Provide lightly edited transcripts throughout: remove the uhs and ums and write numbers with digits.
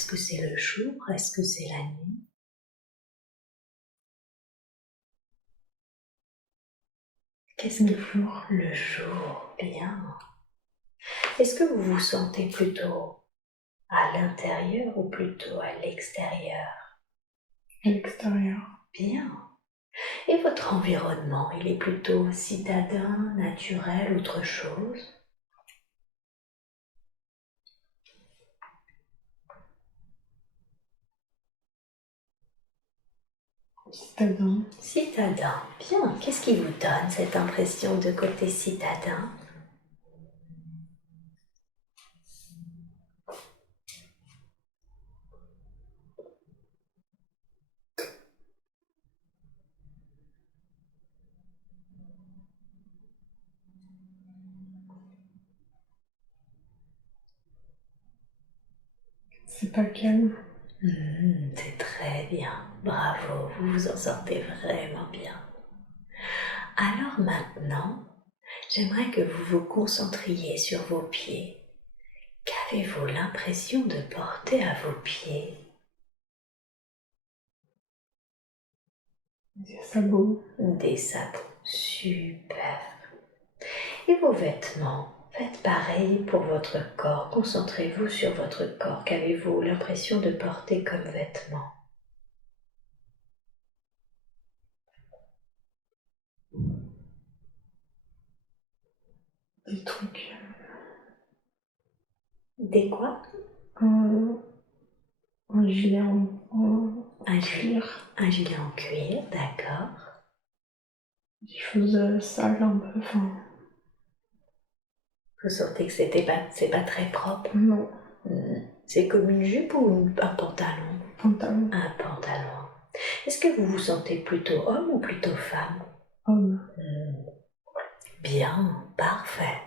Est-ce que c'est le jour? Est-ce que c'est la nuit? Qu'est-ce que jour? Le jour, bien. Est-ce que vous vous sentez plutôt à l'intérieur ou plutôt à l'extérieur? À l'extérieur. Bien. Et votre environnement, il est plutôt citadin, naturel, autre chose? Citadin. Citadin, bien. Qu'est-ce qui vous donne cette impression de côté citadin? C'est pas calme. C'est très bien. Bravo, vous vous en sortez vraiment bien. Alors maintenant, j'aimerais que vous vous concentriez sur vos pieds. Qu'avez-vous l'impression de porter à vos pieds? Des sabots. Des sabots. Super. Et vos vêtements? Faites pareil pour votre corps. Concentrez-vous sur votre corps. Qu'avez-vous l'impression de porter comme vêtements? Des trucs. Des quoi? Un gilet en Un cuir. Un gilet en cuir, d'accord. Des choses sales un peu. Enfin, Vous sentez que c'est pas très propre? non. C'est comme une jupe ou un pantalon? Pantalon. Un pantalon. Est-ce que vous vous sentez plutôt homme ou plutôt femme? Homme. Bien, parfait.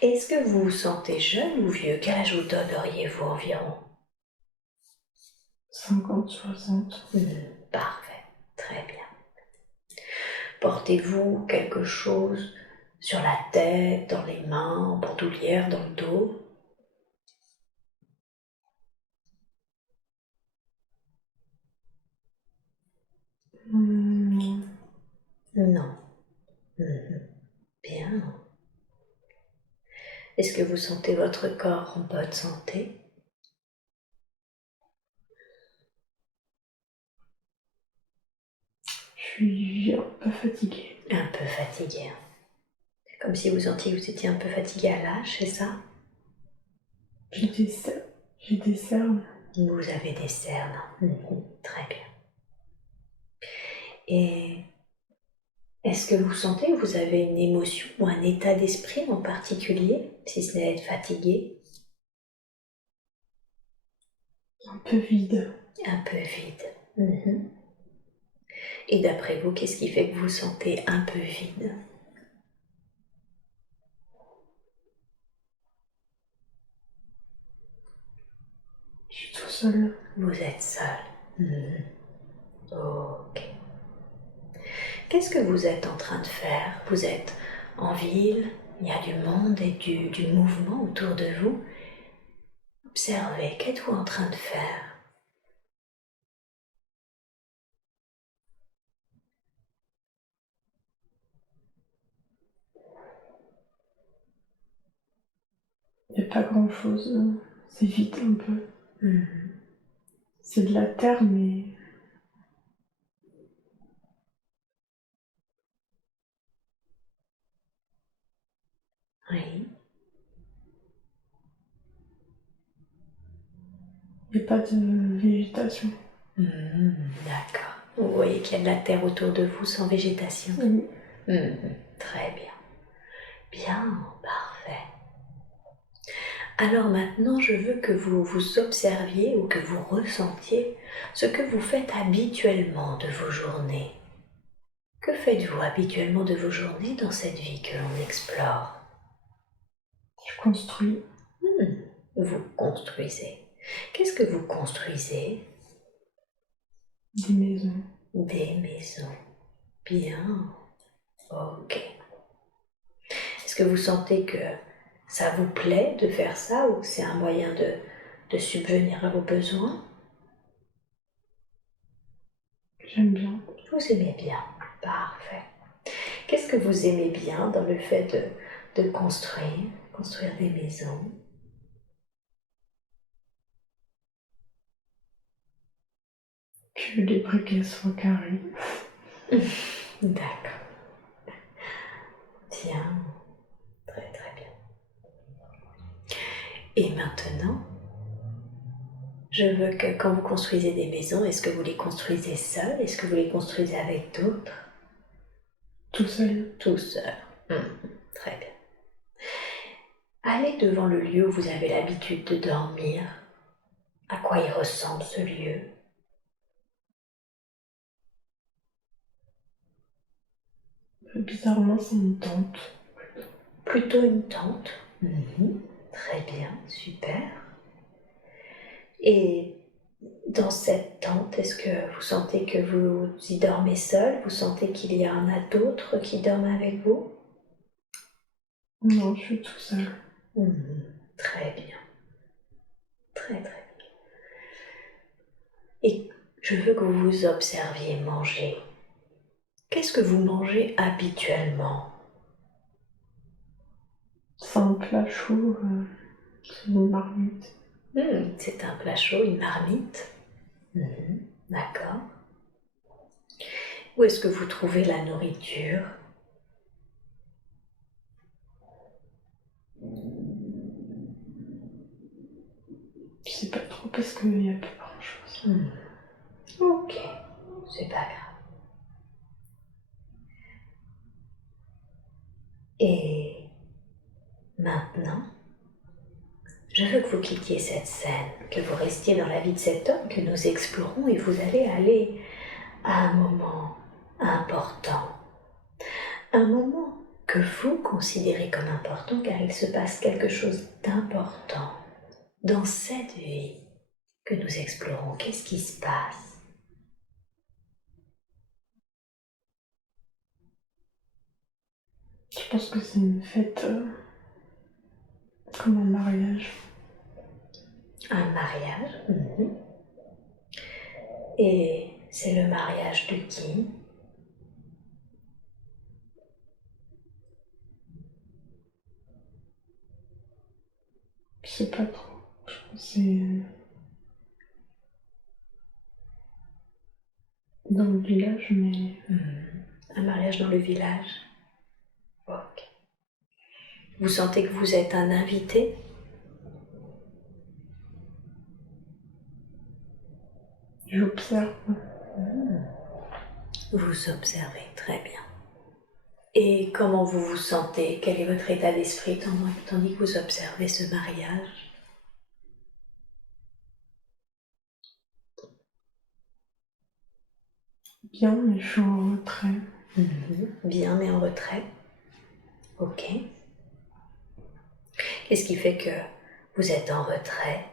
Est-ce que vous vous sentez jeune ou vieux? Quel âge vous donneriez-vous environ? 50, 60. Parfait, très bien. Portez-vous quelque chose sur la tête, dans les mains, en bandoulière, dans le dos? Non. Non. Bien. Est-ce que vous sentez votre corps en bonne santé? Je suis un peu fatiguée. Un peu fatigué. C'est comme si vous sentiez que vous étiez un peu fatigué à l'âge, c'est ça? J'ai des cernes. Vous avez des cernes. Très bien. Et est-ce que vous sentez que vous avez une émotion ou un état d'esprit en particulier, si ce n'est être fatigué? Un peu vide. Un peu vide. Et d'après vous, qu'est-ce qui fait que vous vous sentez un peu vide? Je suis tout seul. Vous êtes seul. Ok. Qu'est-ce que vous êtes en train de faire? Vous êtes en ville, il y a du monde et du mouvement autour de vous. Observez, qu'êtes-vous en train de faire? Il n'y a pas grand-chose. C'est vide un peu. C'est de la terre, mais Oui. il n'y a pas de végétation. D'accord. Vous voyez qu'il y a de la terre autour de vous sans végétation. Oui. Très bien. Bien, parfait. Alors maintenant, je veux que vous vous observiez ou que vous ressentiez ce que vous faites habituellement de vos journées. Que faites-vous habituellement de vos journées dans cette vie que l'on explore? Je construis. Vous construisez. Qu'est-ce que vous construisez? Des maisons. Des maisons. Bien. Ok. Est-ce que vous sentez que ça vous plaît de faire ça ou que c'est un moyen de subvenir à vos besoins? J'aime bien. Vous aimez bien. Parfait. Qu'est-ce que vous aimez bien dans le fait de construire des maisons? Que les briquets soient carrés. D'accord. Bien. Très très bien. Et maintenant, je veux que quand vous construisez des maisons, est-ce que vous les construisez seul? Est-ce que vous les construisez avec d'autres? Tout seul. Tout seul. Très bien. Allez devant le lieu où vous avez l'habitude de dormir. À quoi il ressemble ce lieu? Bizarrement, c'est une tente. Plutôt une tente. Très bien, super. Et dans cette tente, est-ce que vous sentez que vous y dormez seul? Vous sentez qu'il y en a d'autres qui dorment avec vous? Non, je suis tout seul. Très bien. Très très bien. Et je veux que vous vous observiez manger. Qu'est-ce que vous mangez habituellement? C'est un plat chaud, c'est une marmite. C'est un plat chaud, une marmite. D'accord. Où est-ce que vous trouvez la nourriture? Je sais pas trop parce qu'il n'y a pas grand-chose. Ok, c'est pas grave. Et maintenant, je veux que vous quittiez cette scène, que vous restiez dans la vie de cet homme que nous explorons et vous allez aller à un moment important. Un moment que vous considérez comme important car il se passe quelque chose d'important dans cette vie que nous explorons. Qu'est-ce qui se passe? Je pense que c'est une fête comme un mariage. Un mariage. Et c'est le mariage de qui? Je sais pas trop. Je pense que c'est dans le village, mais Un mariage dans le village. Ok. Vous sentez que vous êtes un invité? j'observe. Vous observez, très bien. Et comment vous vous sentez? Quel est votre état d'esprit tandis que vous observez ce mariage? Bien, mais je suis en retrait. Bien, mais en retrait. Ok. Qu'est-ce qui fait que vous êtes en retrait?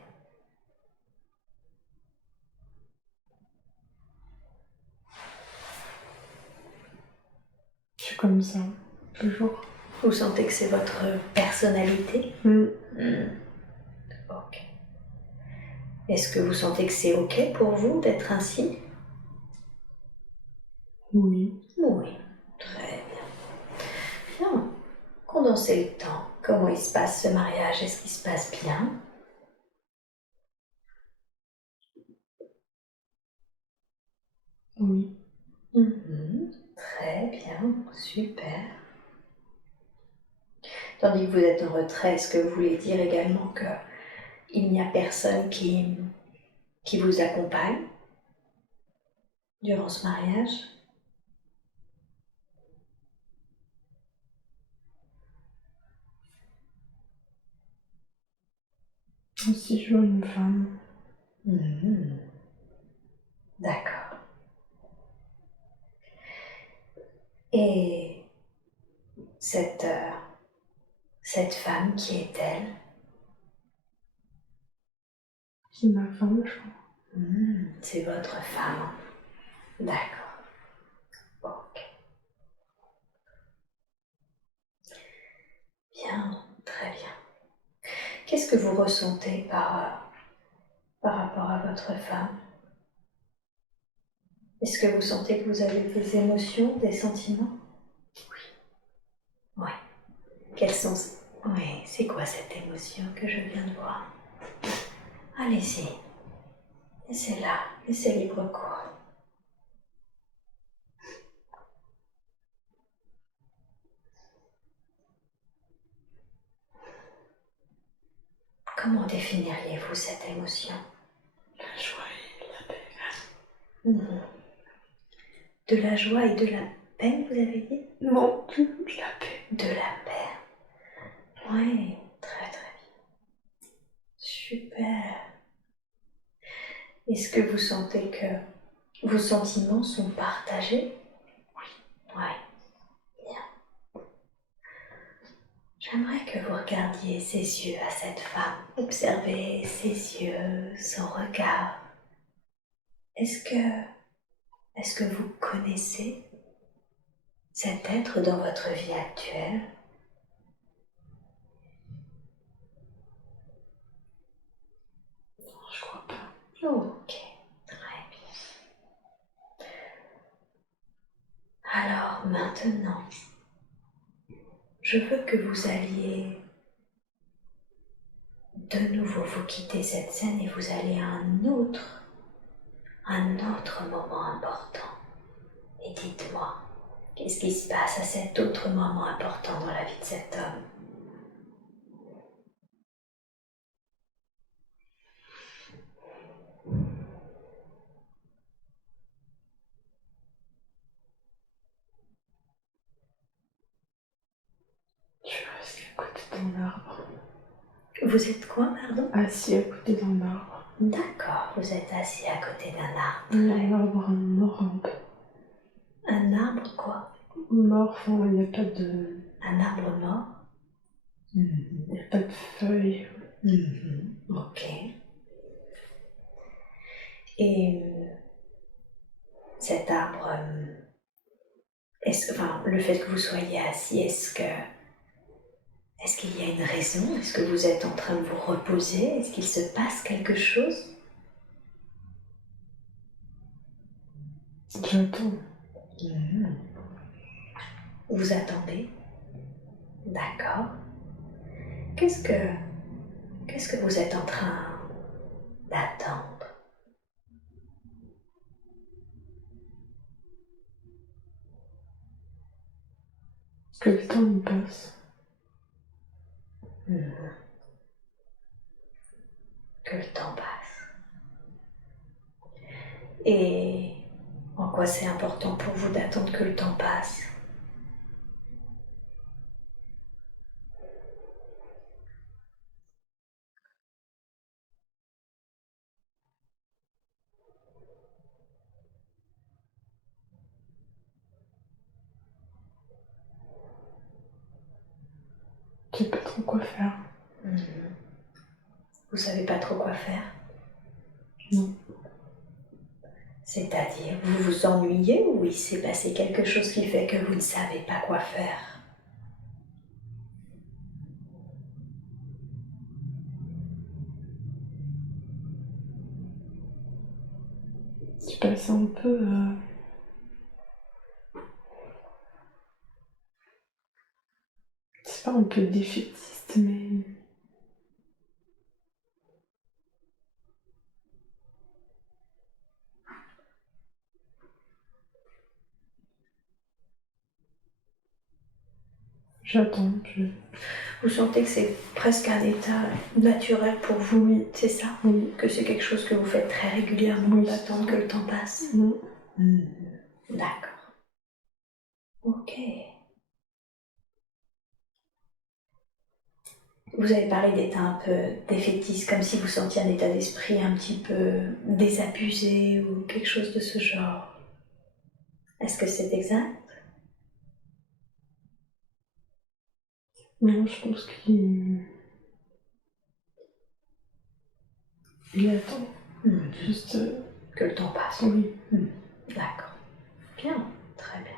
Je suis comme ça, toujours. Vous sentez que c'est votre personnalité? Ok. Est-ce que vous sentez que c'est ok pour vous d'être ainsi? Oui. Oui, très bien. Bien. Condensez le temps. Comment il se passe ce mariage? Est-ce qu'il se passe bien? Oui. Très bien, super. Tandis que vous êtes en retrait, est-ce que vous voulez dire également qu'il n'y a personne qui vous accompagne durant ce mariage? Aussi, je vois une femme. D'accord. Et cette femme, qui est-elle? C'est ma femme, je crois. C'est votre femme. D'accord. Ok. Bien, très bien. Qu'est-ce que vous ressentez par par rapport à votre femme? Est-ce que vous sentez que vous avez des émotions, des sentiments? Oui. Quelles sont... Oui, c'est quoi cette émotion que je viens de voir? Allez-y. Laissez-la, laissez libre cours. Comment définiriez-vous cette émotion? La joie et la peine. De la joie et de la peine, vous avez dit? Non, de la paix. De la peine. Oui, très très bien. Super. Est-ce que vous sentez que vos sentiments sont partagés? Oui. Oui. Bien. J'aimerais que vous regardiez ses yeux à cette femme. Observez ses yeux, son regard. Est-ce que vous connaissez cet être dans votre vie actuelle? Non, je crois pas. Ok, très bien. Alors maintenant, je veux que vous alliez de nouveau vous quitter cette scène et vous allez à un autre moment important. Et dites-moi, qu'est-ce qui se passe à cet autre moment important dans la vie de cet homme? Je suis assis à côté d'un arbre. Vous êtes quoi, pardon? Assis à côté d'un arbre. D'accord, vous êtes assis à côté d'un arbre. Un arbre mort un peu. Un arbre quoi? Mort, enfin, il n'y a pas de... Un arbre mort? Il n'y a pas de feuilles. Ok. Et cet arbre, le fait que vous soyez assis, est-ce qu'il y a une raison? Est-ce que vous êtes en train de vous reposer? Est-ce qu'il se passe quelque chose? J'attends. Vous attendez? D'accord. Qu'est-ce que vous êtes en train d'attendre? Que le temps il passe. Que le temps passe. Et en quoi c'est important pour vous d'attendre que le temps passe? Je sais pas trop quoi faire. Vous savez pas trop quoi faire? Non. C'est-à-dire, vous vous ennuyez ou il s'est passé quelque chose qui fait que vous ne savez pas quoi faire? Je passe un peu... C'est pas un peu défaitiste, mais... J'attends. Vous sentez que c'est presque un état naturel pour vous, Oui. c'est ça? Oui. Que c'est quelque chose que vous faites très régulièrement, Oui. d'attendre que le temps passe? D'accord. Ok. Vous avez parlé d'état un peu défaitiste, comme si vous sentiez un état d'esprit un petit peu désabusé ou quelque chose de ce genre. Est-ce que c'est exact? Non, je pense qu'il attend. Juste... Que le temps passe. Oui. D'accord. Bien, très bien.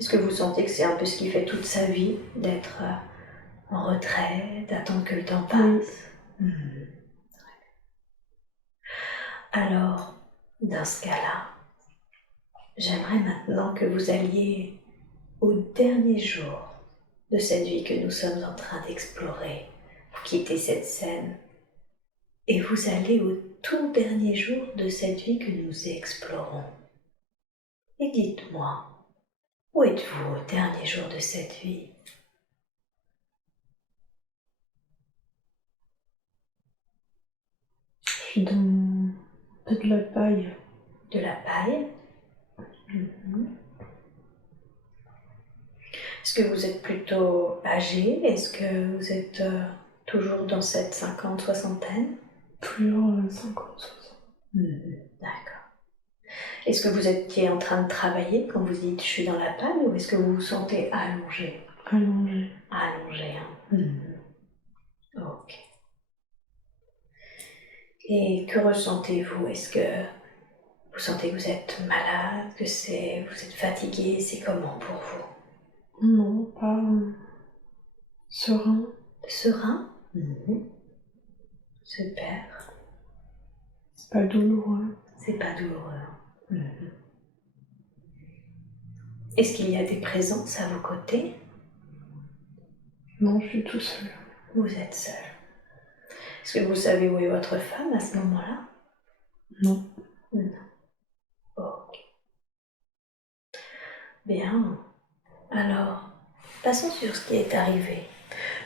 Est-ce que vous sentez que c'est un peu ce qui fait toute sa vie, d'être en retrait, d'attendre que le temps passe? Très bien. Alors, dans ce cas-là, j'aimerais maintenant que vous alliez au dernier jour de cette vie que nous sommes en train d'explorer. Vous quittez cette scène et vous allez au tout dernier jour de cette vie que nous explorons. Et dites-moi, où êtes-vous au dernier jour de cette vie? Je suis dans un peu de la paille. De la paille? Mhm. Est-ce que vous êtes plutôt âgé? Est-ce que vous êtes toujours dans cette 50-soixantaine? Toujours 50, 60. D'accord. Est-ce que vous étiez en train de travailler quand vous dites je suis dans la paille ou est-ce que vous vous sentez allongé? Allongé. Allongé, hein. Ok. Et que ressentez-vous? Est-ce que vous sentez que vous êtes malade, que vous êtes fatigué? C'est comment pour vous? Non, pas serein. Serein? Super. C'est pas douloureux. C'est pas douloureux. Est-ce qu'il y a des présences à vos côtés? Non, je suis tout seul. Vous êtes seul. Est-ce que vous savez où est votre femme à ce moment-là? Non. Non. Ok. Bien. Alors, passons sur ce qui est arrivé.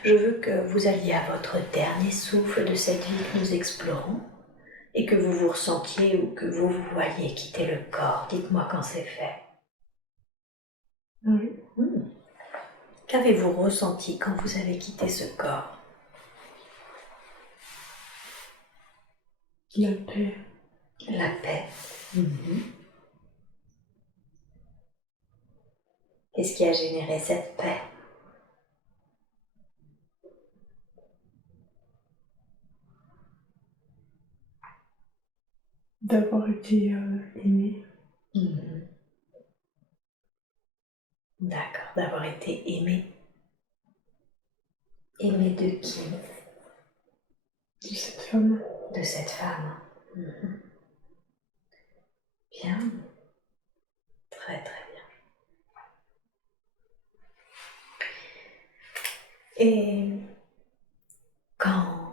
Je veux que vous alliez à votre dernier souffle de cette vie que nous explorons et que vous vous ressentiez ou que vous vous voyez quitter le corps. Dites-moi quand c'est fait. Oui. Qu'avez-vous ressenti quand vous avez quitté ce corps? La paix. La paix. Qu'est-ce qui a généré cette paix? D'avoir été aimé. D'accord, d'avoir été aimé. Aimé de qui? De cette femme. De cette femme. Bien. Très très bien. Et quand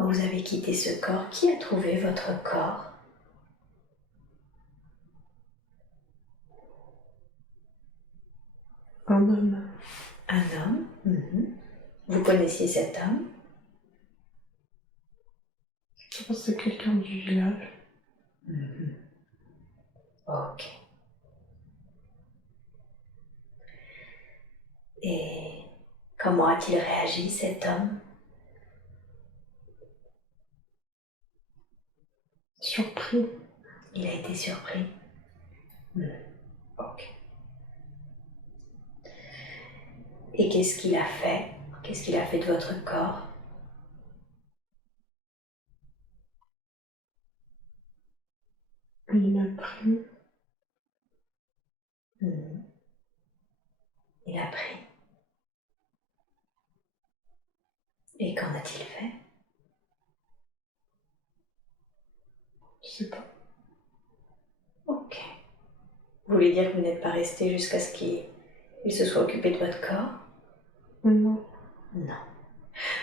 vous avez quitté ce corps, qui a trouvé votre corps? Un homme. Un homme. Vous connaissiez cet homme? Je pense que c'est quelqu'un du village. Ok. Et comment a-t-il réagi cet homme? Surpris. Il a été surpris. Ok. Et qu'est-ce qu'il a fait? Qu'est-ce qu'il a fait de votre corps? Il m'a pris. Il a pris. Et qu'en a-t-il fait? Je sais pas. Ok. Vous voulez dire que vous n'êtes pas resté jusqu'à ce qu'il se soit occupé de votre corps? Non. Non.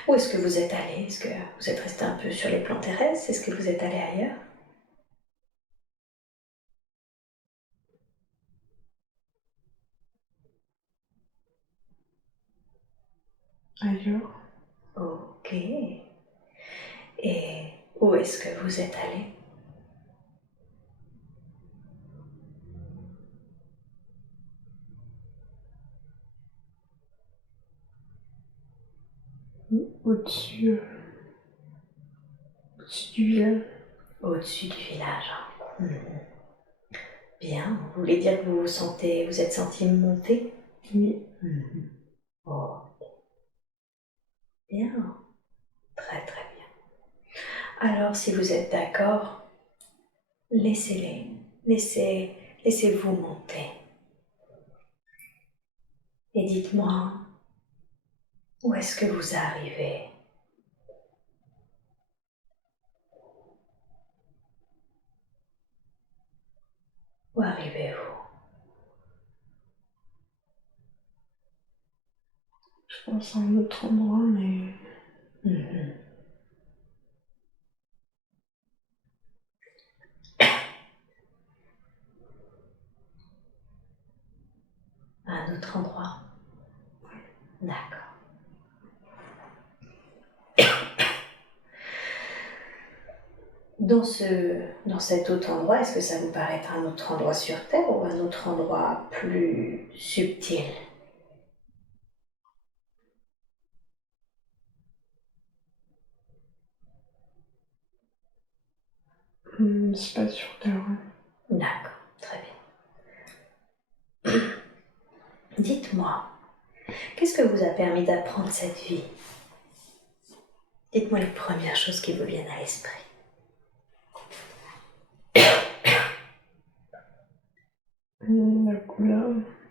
Où est-ce que vous êtes allé? Est-ce que vous êtes resté un peu sur les plans terrestres? Est-ce que vous êtes allé ailleurs? Ailleurs. Ok. Et où est-ce que vous êtes allé? Au-dessus. Au-dessus du village. Au-dessus du village. Bien. Vous voulez dire que vous êtes senti monter? Oui. Oh. Bien. Très très bien. Alors, si vous êtes d'accord, laissez-les. Laissez-vous monter. Et dites-moi, où est-ce que vous arrivez? Où arrivez-vous? Je pense à un autre endroit, mais À un autre endroit? D'accord. Dans cet autre endroit, est-ce que ça vous paraît être un autre endroit sur Terre ou un autre endroit plus subtil? c'est pas sur Terre. D'accord, très bien. Dites-moi, qu'est-ce que vous a permis d'apprendre cette vie? Dites-moi les premières choses qui vous viennent à l'esprit.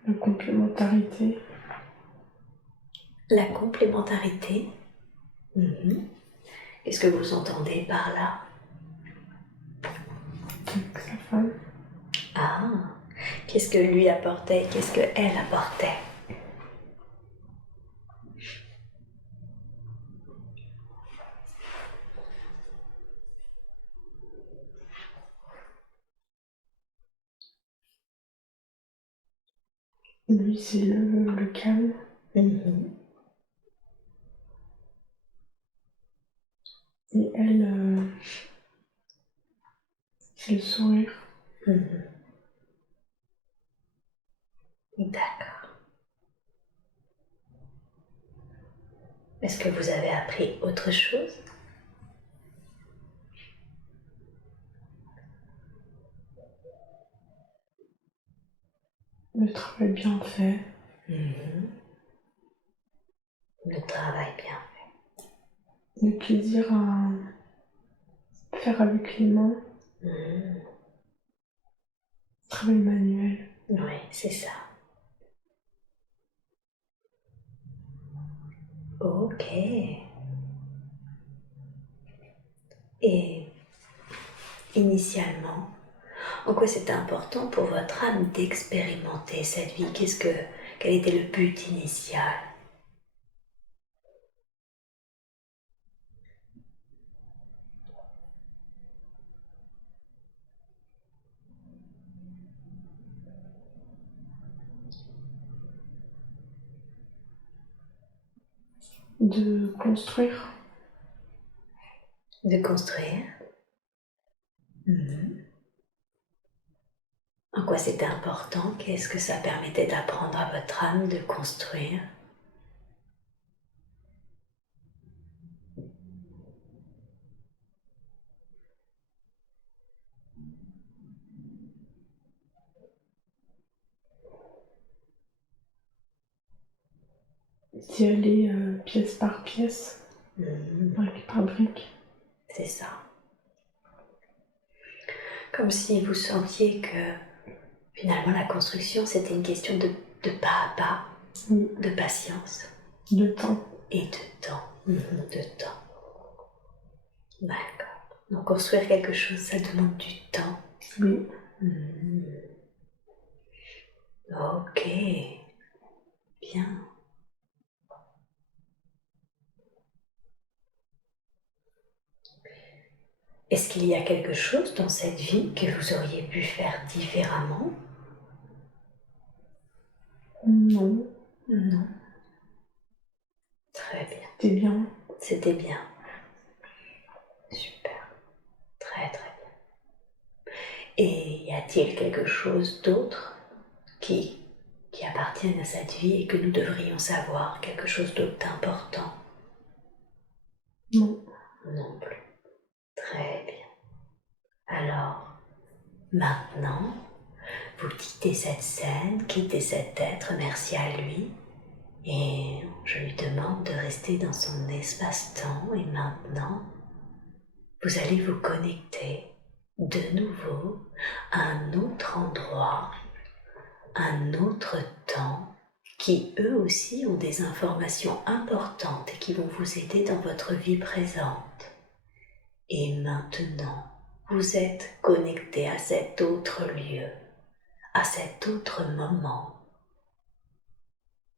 La complémentarité. La complémentarité. Qu'est-ce que vous entendez par là? Avec sa femme. Ah, qu'est-ce que lui apportait? Qu'est-ce qu'elle apportait? Lui, c'est le calme. Et elle, c'est le sourire. D'accord. Est-ce que vous avez appris autre chose? Le travail bien fait. Le travail bien fait. Le plaisir à faire avec les mains. Travail manuel. Oui, c'est ça. Ok. Et initialement, en quoi c'était important pour votre âme d'expérimenter cette vie? Quel était le but initial? De construire. De construire. En quoi c'était important? Qu'est-ce que ça permettait d'apprendre à votre âme de construire? D'y aller pièce par pièce. Brique par brique. C'est ça. Comme si vous sentiez que finalement la construction c'était une question de pas à pas, de patience. De temps. Et de temps. De temps. D'accord. Donc construire quelque chose, ça demande du temps. Oui. Ok. Bien. Est-ce qu'il y a quelque chose dans cette vie que vous auriez pu faire différemment? Non. Non. Très bien. C'était bien. C'était bien. Super. Très très bien. Et y a-t-il quelque chose d'autre qui appartienne à cette vie et que nous devrions savoir? Quelque chose d'autre d'important? Non. Non plus. Très bien. Alors, maintenant, vous quittez cette scène, quittez cet être, merci à lui, et je lui demande de rester dans son espace-temps, et maintenant, vous allez vous connecter de nouveau à un autre endroit, un autre temps, qui eux aussi ont des informations importantes et qui vont vous aider dans votre vie présente. Et maintenant, vous êtes connecté à cet autre lieu, à cet autre moment?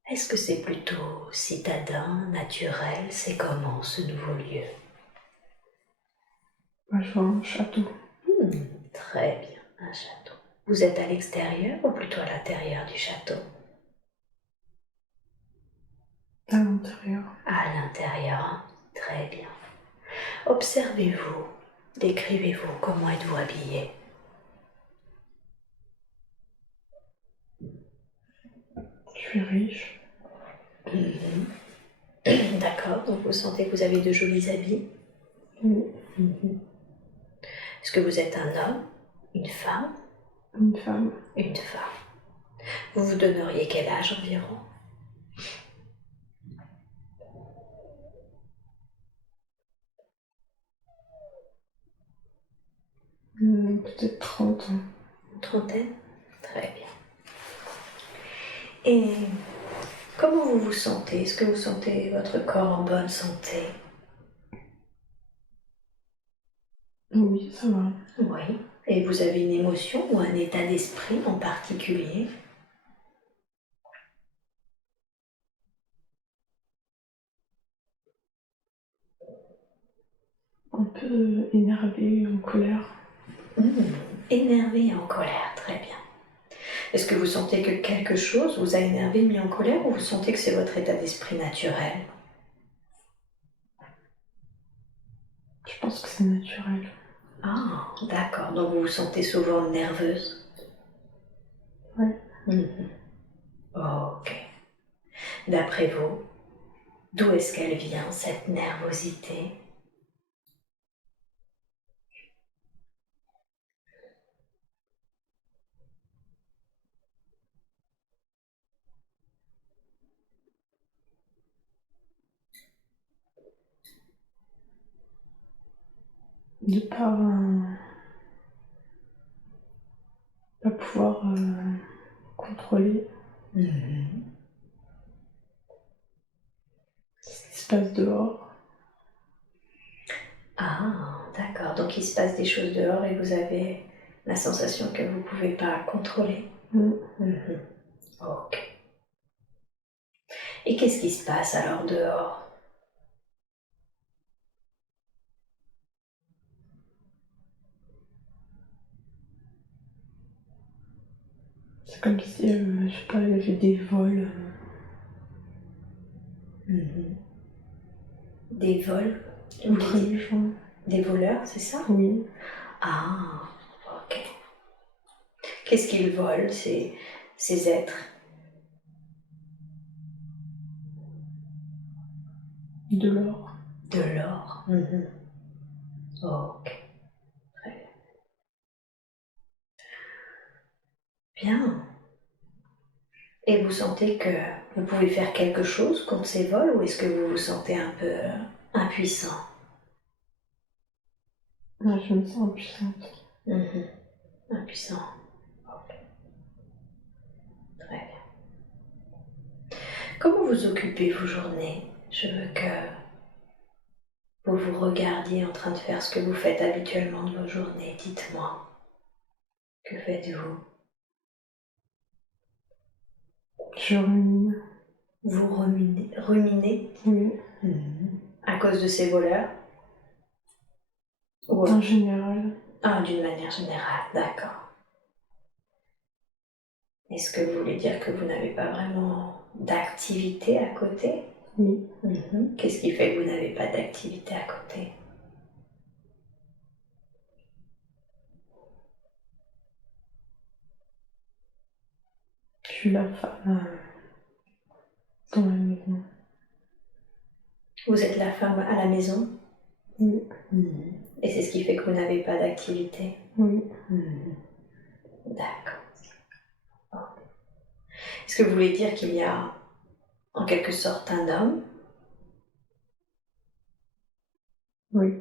Est-ce que c'est plutôt citadin, naturel? C'est comment ce nouveau lieu? Moi, je vois un château. Très bien, un château. Vous êtes à l'extérieur ou plutôt à l'intérieur du château? À l'intérieur. À l'intérieur, hein. Très bien. Observez-vous, décrivez-vous, comment êtes-vous habillé? Je suis riche. D'accord, donc vous sentez que vous avez de jolis habits? Oui. Est-ce que vous êtes un homme? Une femme? Une femme. Une femme. Vous vous donneriez quel âge environ? Peut-être 30 ans. Une trentaine? Très bien. Et comment vous vous sentez? Est-ce que vous sentez votre corps en bonne santé? Oui, ça va. Oui. Et vous avez une émotion ou un état d'esprit en particulier? Un peu énervé, en colère. Énervé et en colère, très bien. Est-ce que vous sentez que quelque chose vous a énervé, mis en colère, ou vous sentez que c'est votre état d'esprit naturel? Je pense que c'est naturel. Ah, d'accord. Donc vous vous sentez souvent nerveuse? Ouais. Ok. D'après vous, d'où est-ce qu'elle vient, cette nervosité? De pas pouvoir contrôler ce qui se passe dehors. Ah, d'accord. Donc il se passe des choses dehors et vous avez la sensation que vous ne pouvez pas contrôler. Ok. Et qu'est-ce qui se passe alors dehors? C'est comme si, je sais pas, il y avait des vols. Des vols? Entre les gens. Des voleurs, c'est ça? Oui. Ah, ok. Qu'est-ce qu'ils volent, ces êtres? De l'or. De l'or. Ok, très bien. Bien. Et vous sentez que vous pouvez faire quelque chose contre ces vols, ou est-ce que vous vous sentez un peu impuissant? Ouais, je me sens impuissante. Impuissant. Ok, très bien. Comment vous occupez vos journées? Je veux que vous vous regardiez en train de faire ce que vous faites habituellement de vos journées. Dites-moi, que faites-vous? Je rumine. Vous ruminez? Oui. À cause de ces voleurs? Ou En général. Ah, d'une manière générale, d'accord. Est-ce que vous voulez dire que vous n'avez pas vraiment d'activité à côté? Oui. Qu'est-ce qui fait que vous n'avez pas d'activité à côté? Je suis la femme dans la maison. Vous êtes la femme à la maison? Oui. Et c'est ce qui fait que vous n'avez pas d'activité? Oui. D'accord. Ok. Est-ce que vous voulez dire qu'il y a en quelque sorte un homme? Oui.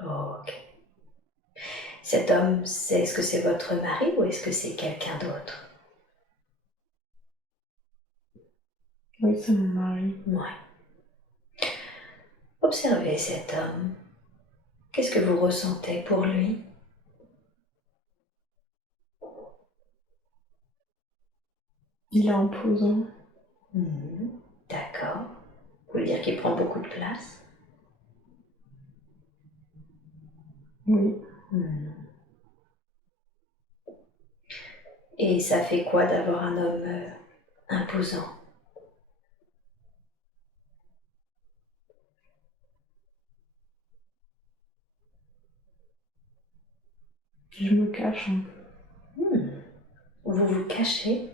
Ok. Cet homme, est-ce que c'est votre mari ou est-ce que c'est quelqu'un d'autre? Oui, c'est mon mari. Ouais. Observez cet homme. Qu'est-ce que vous ressentez pour lui? Il est imposant. D'accord. Vous voulez dire qu'il prend beaucoup de place? Oui. Et ça fait quoi d'avoir un homme imposant? Je me cache un peu. Vous vous cachez?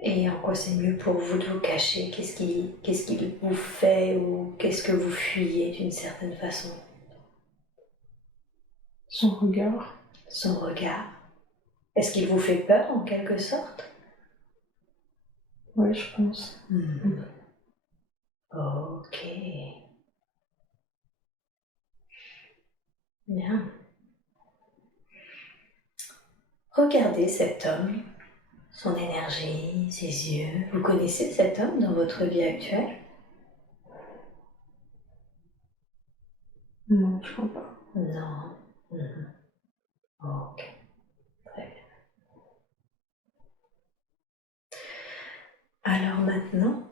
Et en quoi c'est mieux pour vous de vous cacher? Qu'est-ce qu'il vous fait ou qu'est-ce que vous fuyez d'une certaine façon? Son regard. Son regard. Est-ce qu'il vous fait peur en quelque sorte? Ouais, je pense. Ok. Bien. Regardez cet homme, son énergie, ses yeux. Vous connaissez cet homme dans votre vie actuelle? Non, je crois pas. Non. Ok. Très bien. Alors maintenant,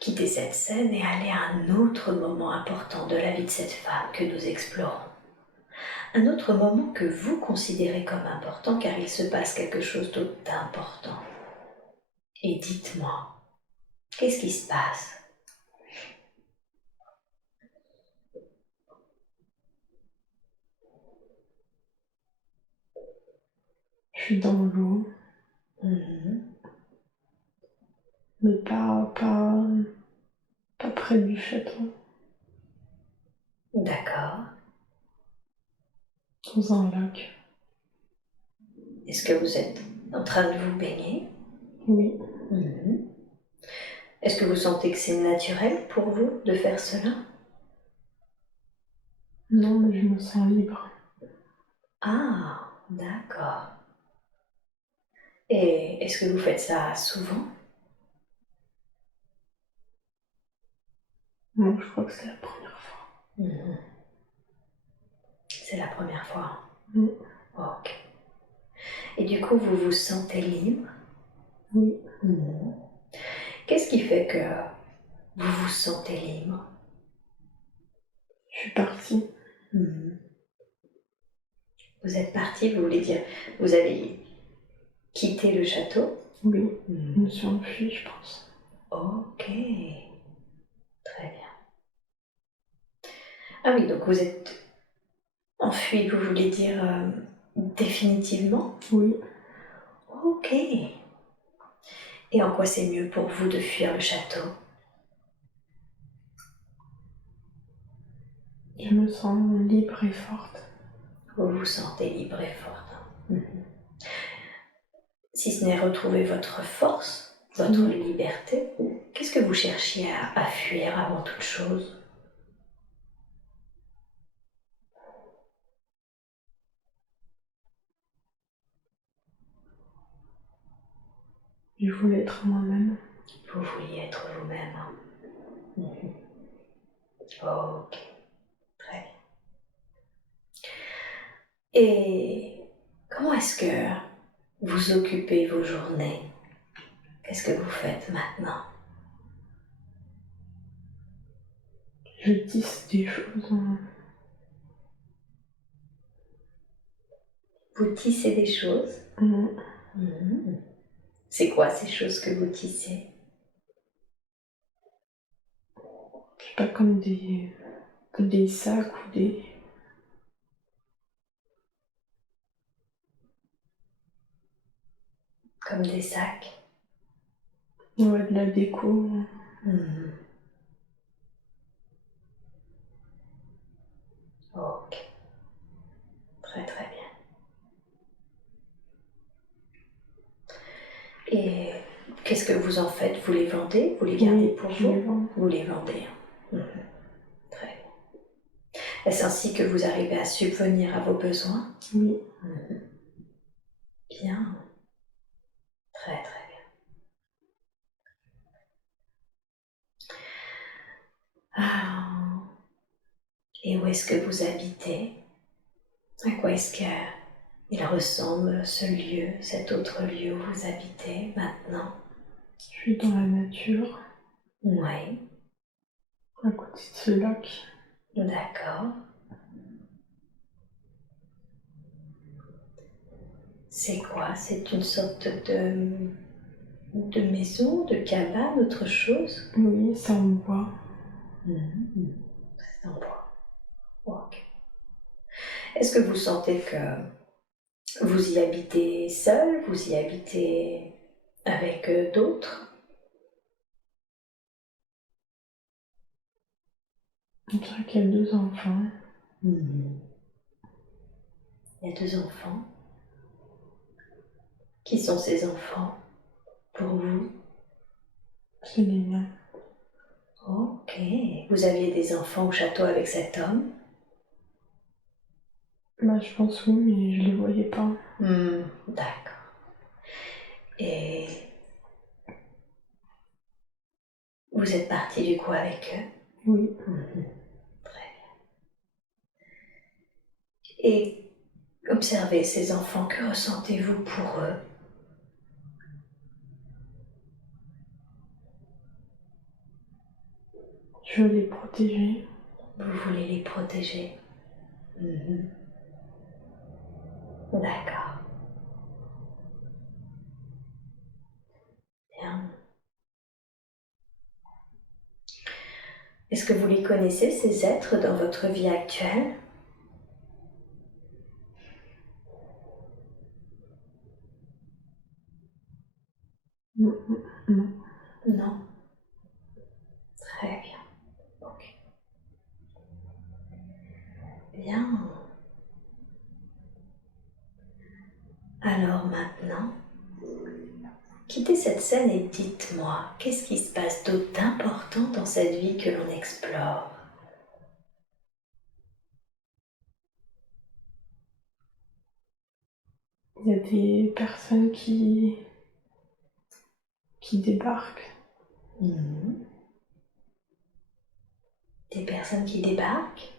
quittez cette scène et allez à un autre moment important de la vie de cette femme que nous explorons. Un autre moment que vous considérez comme important car il se passe quelque chose d'important. Et dites-moi, qu'est-ce qui se passe? Je suis dans l'eau. Mais pas près du château. D'accord. Dans un lac. Est-ce que vous êtes en train de vous baigner? Oui. Est-ce que vous sentez que c'est naturel pour vous de faire cela? Non, mais je me sens libre. Ah, d'accord. Et est-ce que vous faites ça souvent? Non, je crois que c'est la première fois. C'est la première fois. Ok. Et du coup, vous vous sentez libre? Oui. Qu'est-ce qui fait que vous vous sentez libre? Je suis partie. Vous êtes parti, vous voulez dire, vous avez quitté le château? Oui. Je me suis enfuie, je pense. Ok. Très bien. Ah oui, donc vous êtes enfui, vous voulez dire définitivement? Oui. Ok. Et en quoi c'est mieux pour vous de fuir le château? Je me sens libre et forte. Vous vous sentez libre et forte. Si ce n'est retrouver votre force, votre liberté, qu'est-ce que vous cherchiez à fuir avant toute chose? Je voulais être moi-même. Vous vouliez être vous-même. Ok, très bien. Et comment est-ce que vous occupez vos journées? Qu'est-ce que vous faites maintenant? Je tisse des choses. Vous tissez des choses? C'est quoi ces choses que vous tissez? C'est pas comme des sacs ou des... Comme des sacs? Ouais, de la déco. Ok, très très bien. Et qu'est-ce que vous en faites? Vous les vendez? Vous les gardez pour vous? Vous les vendez. Très bien. Est-ce ainsi que vous arrivez à subvenir à vos besoins? Oui. Bien. Très très bien. Et où est-ce que vous habitez? À quoi est-ce que il ressemble, ce lieu, cet autre lieu où vous habitez maintenant? Je suis dans la nature, Oui, à côté de ce lac. d'accord. C'est quoi? C'est une sorte de maison, de cabane, autre chose? Oui, ça en bois. C'est en bois. Ok. Est-ce que vous sentez que vous y habitez seul? Vous y habitez avec d'autres? On dirait qu'il y a 2 enfants. Il y a 2 enfants. Qui sont ces enfants pour vous? C'est les miens. Ok. Vous aviez des enfants au château avec cet homme? Bah, je pense oui, mais je les voyais pas. D'accord. Et vous êtes parti du coup avec eux? Oui. Très bien. Et observez ces enfants, que ressentez-vous pour eux? Je veux les protéger. Vous voulez les protéger? D'accord. Bien. Est-ce que vous les connaissez, ces êtres, dans votre vie actuelle? Non. Non. Très bien. Ok. Bien. Alors maintenant, quittez cette scène et dites-moi, qu'est-ce qui se passe d'important dans cette vie que l'on explore? Il y a des personnes qui débarquent. Des personnes qui débarquent?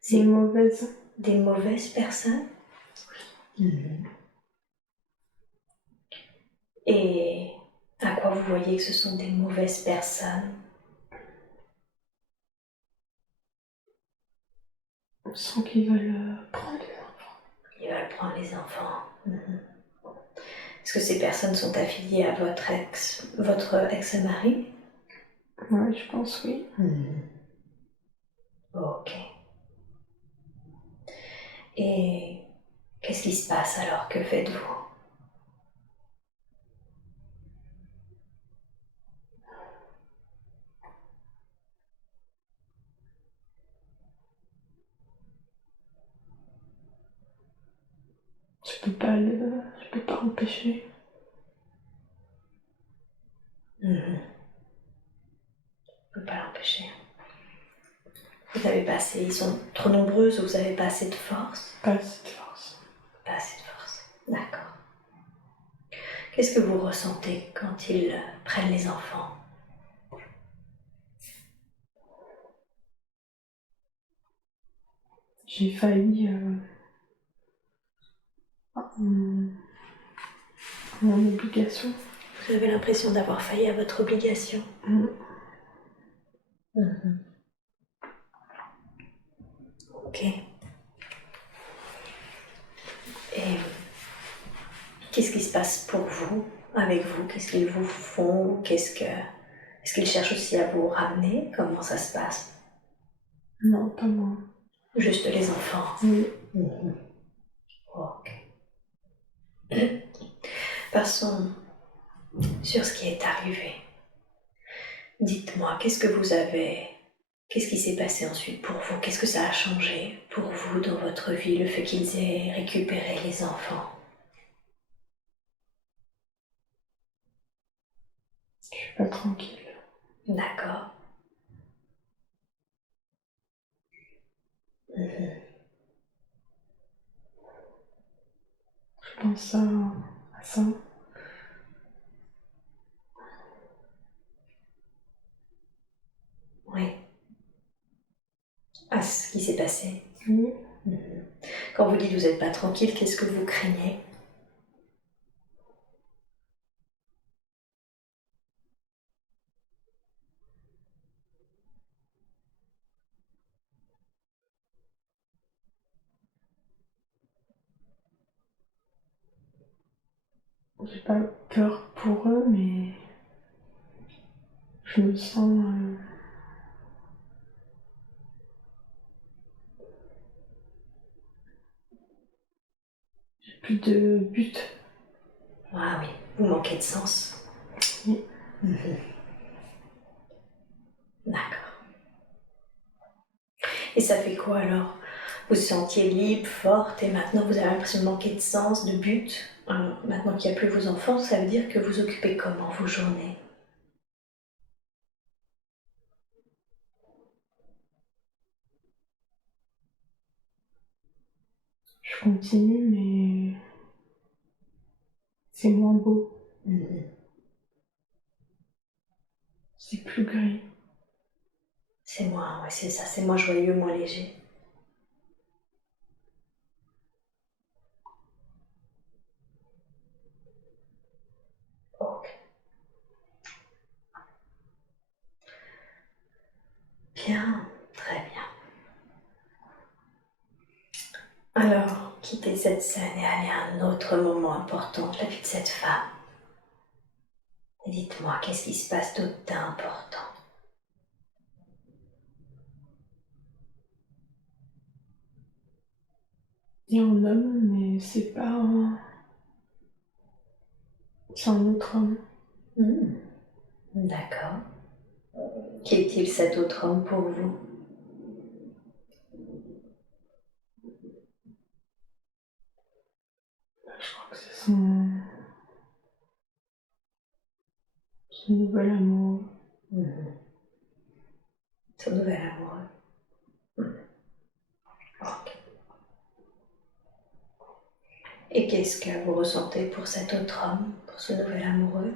C'est C'est mauvaise. des mauvaises personnes? Et à quoi vous voyez que ce sont des mauvaises personnes? On sent qu'ils veulent prendre les enfants. Ils veulent prendre les enfants. Est-ce que ces personnes sont affiliées à votre ex-mari? Ouais, je pense oui. Ok. Et qu'est-ce qui se passe alors? Que faites-vous? Je peux pas empêcher. Je ne peux pas l'empêcher. Vous n'avez pas assez, ils sont trop nombreuses, vous n'avez pas assez de force? Pas assez de force. Pas assez de force, d'accord. Qu'est-ce que vous ressentez quand ils prennent les enfants? J'ai failli mon obligation. Vous avez l'impression d'avoir failli à votre obligation? Ok. Et qu'est-ce qui se passe pour vous, avec vous? Qu'est-ce qu'ils vous font? Est-ce qu'ils cherchent aussi à vous ramener? Comment ça se passe? Non, pas moi. Juste les enfants? Oui. Ok. Passons sur ce qui est arrivé. Dites-moi, qu'est-ce qui s'est passé ensuite pour vous? Qu'est-ce que ça a changé pour vous dans votre vie, le fait qu'ils aient récupéré les enfants? Je suis pas tranquille. D'accord. Je pense à ça. Oui. À ce qui s'est passé. Oui. Quand vous dites que vous n'êtes pas tranquille, qu'est-ce que vous craignez? J'ai pas peur pour eux, mais je me sens... j'ai plus de but. Ah oui, vous manquez de sens. Oui. D'accord. Et ça fait quoi alors? Vous vous sentiez libre, forte, et maintenant vous avez l'impression de manquer de sens, de but. Maintenant qu'il n'y a plus vos enfants, ça veut dire que vous occupez comment vos journées? Je continue, mais c'est moins beau. C'est plus gris. C'est moins, ouais, c'est ça, c'est moins joyeux, moins léger. Ok. Bien, très bien. Alors, quittez cette scène et allez à un autre moment important de la vie de cette femme. Et dites-moi, qu'est-ce qui se passe d'autre d'important? Il y a un homme, mais c'est pas un... C'est un autre homme. D'accord. Qui est-il cet autre homme pour vous? Je crois que c'est son nouvel amour. Son nouvel amoureux. Ok. Et qu'est-ce que vous ressentez pour cet autre homme, pour ce nouvel amoureux?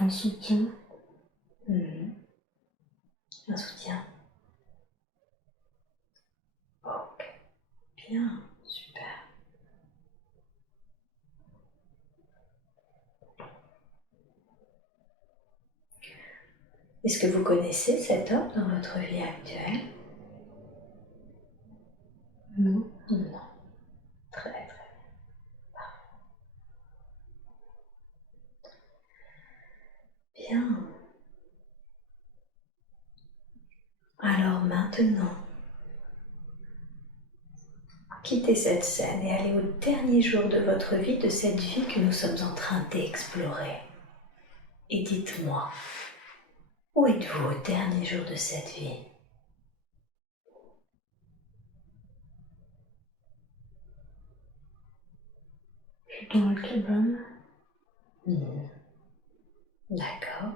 Un soutien. Un soutien. Ok. Bien, super. Est-ce que vous connaissez cet homme dans votre vie actuelle? Non. Non. Très très bien. Alors maintenant, quittez cette scène et allez au dernier jour de votre vie, de cette vie que nous sommes en train d'explorer. Et dites-moi, où êtes-vous au dernier jour de cette vie? Je suis dans la cabane. D'accord.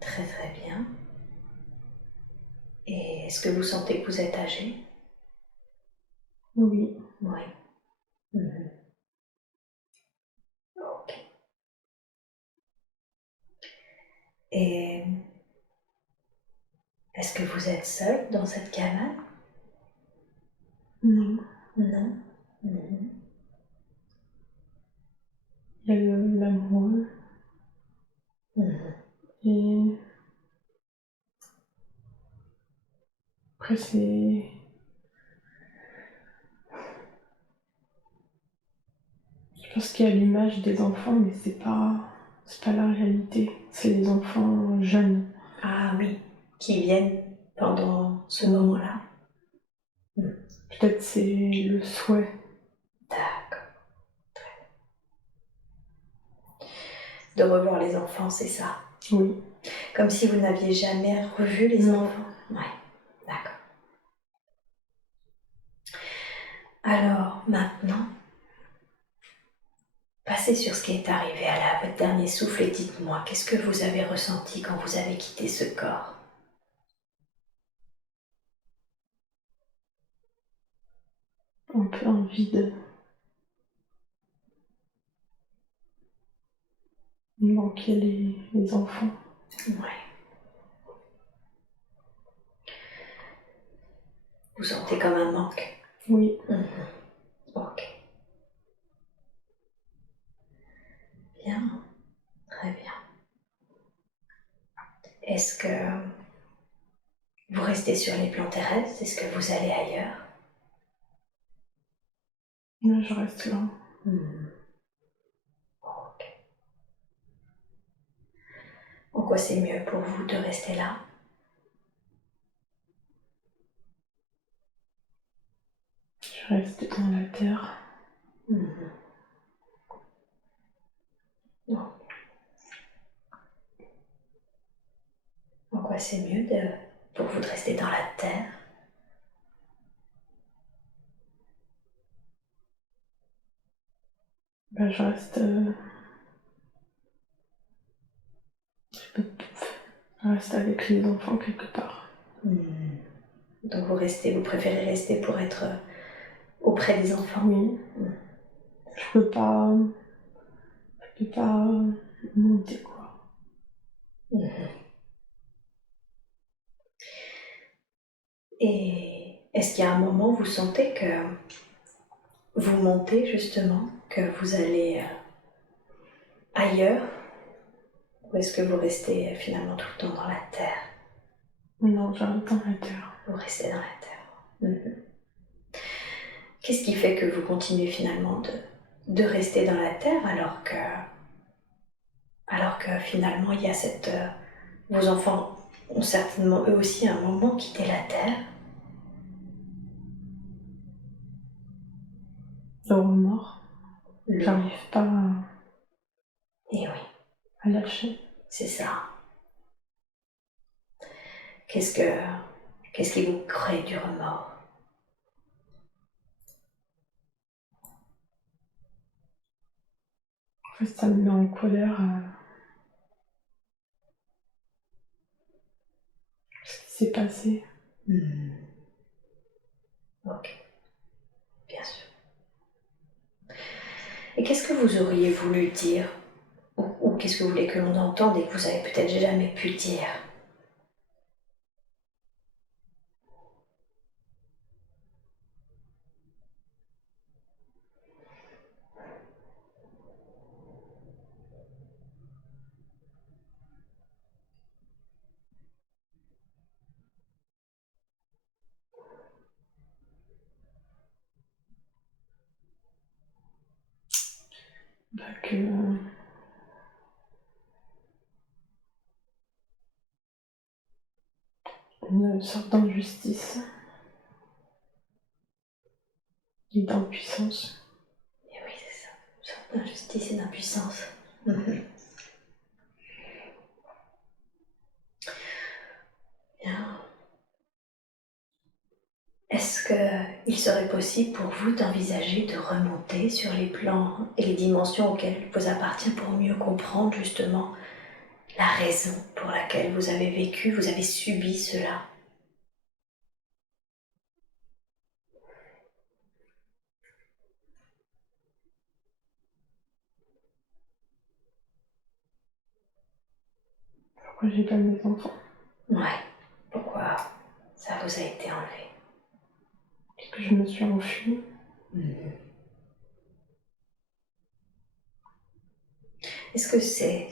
Très très bien. Et est-ce que vous sentez que vous êtes âgé? Oui. Oui. Ok. Et est-ce que vous êtes seul dans cette cabane? Non. Non. Il y a l'amoureux. Et après, c'est... Je pense qu'il y a l'image des enfants, mais c'est pas la réalité. C'est les enfants jeunes. Ah oui, qui viennent pendant ce moment-là. Peut-être c'est le souhait. D'accord. De revoir les enfants, c'est ça? Oui. Comme si vous n'aviez jamais revu les Non. enfants? Oui, d'accord. Alors, maintenant, Passez sur ce qui est arrivé à votre dernier souffle et dites-moi, qu'est-ce que vous avez ressenti quand vous avez quitté ce corps? Un peu un vide. Il manquait les enfants. Ouais. Vous sentez comme un manque? Oui. Ok. Bien, très bien. Est-ce que vous restez sur les plans terrestres? Est-ce que vous allez ailleurs? Là, je reste là. Ok. En quoi c'est mieux pour vous de rester là? Je reste dans la terre. Non. En quoi c'est mieux pour vous de rester dans la terre? Bah, je reste. Je reste avec les enfants quelque part. Donc vous préférez rester pour être auprès des enfants? Oui. Je peux pas monter, quoi. Et est-ce qu'il y a un moment où vous sentez que vous montez justement, que vous allez ailleurs? Ou est-ce que vous restez finalement tout le temps dans la terre? Non, je reste dans la terre. Vous restez dans la terre. Qu'est-ce qui fait que vous continuez finalement de rester dans la terre alors que finalement il y a vos enfants ont certainement eux aussi à un moment quitté la terre? Le remords. J'arrive pas Et oui, à lâcher. c'est ça. Qu'est-ce qui vous crée du remords? En fait, ça me met en colère. Ce qui s'est passé. Ok, bien sûr. Et qu'est-ce que vous auriez voulu dire? Ou qu'est-ce que vous voulez que l'on entende et que vous avez peut-être jamais pu dire? Bah, que une sorte d'injustice et d'impuissance. Et oui, c'est ça. Une sorte d'injustice et d'impuissance. Bien. Est-ce qu'il serait possible pour vous d'envisager de remonter sur les plans et les dimensions auxquelles il vous appartient pour mieux comprendre justement la raison pour laquelle vous avez vécu, vous avez subi cela? Pourquoi j'ai pas mes enfants? Ouais. Pourquoi ça vous a été enlevé? Parce que je me suis enfuie. Est-ce que c'est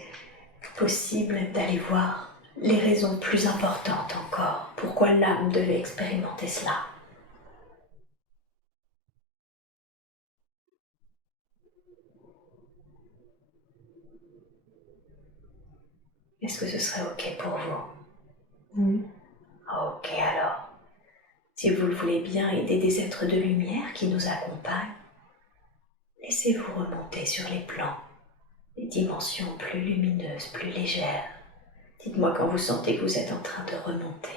possible d'aller voir les raisons plus importantes encore? Pourquoi l'âme devait expérimenter cela? Est-ce que ce serait ok pour vous? Oui. Ok alors. Si vous le voulez bien aider des êtres de lumière qui nous accompagnent, laissez-vous remonter sur les plans, les dimensions plus lumineuses, plus légères. Dites-moi quand vous sentez que vous êtes en train de remonter.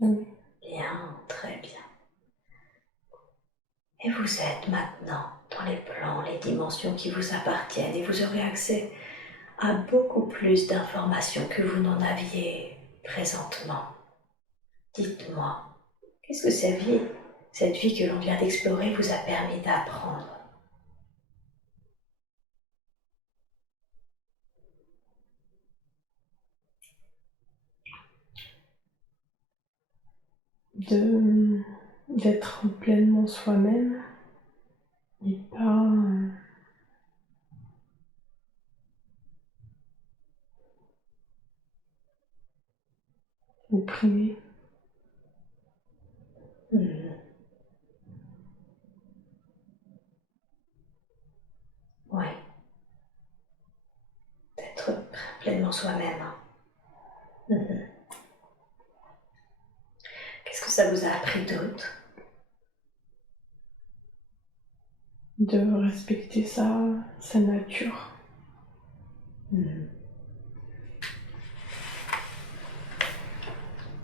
Oui. Bien, très bien. Et vous êtes maintenant dans les plans, les dimensions qui vous appartiennent et vous aurez accès à beaucoup plus d'informations que vous n'en aviez présentement. Dites-moi, qu'est-ce que cette vie que l'on vient d'explorer vous a permis d'apprendre? D'être pleinement soi-même et pas opprimé. Oui, d'être pleinement soi-même. Qu'est-ce que ça vous a appris d'autre? De respecter sa nature.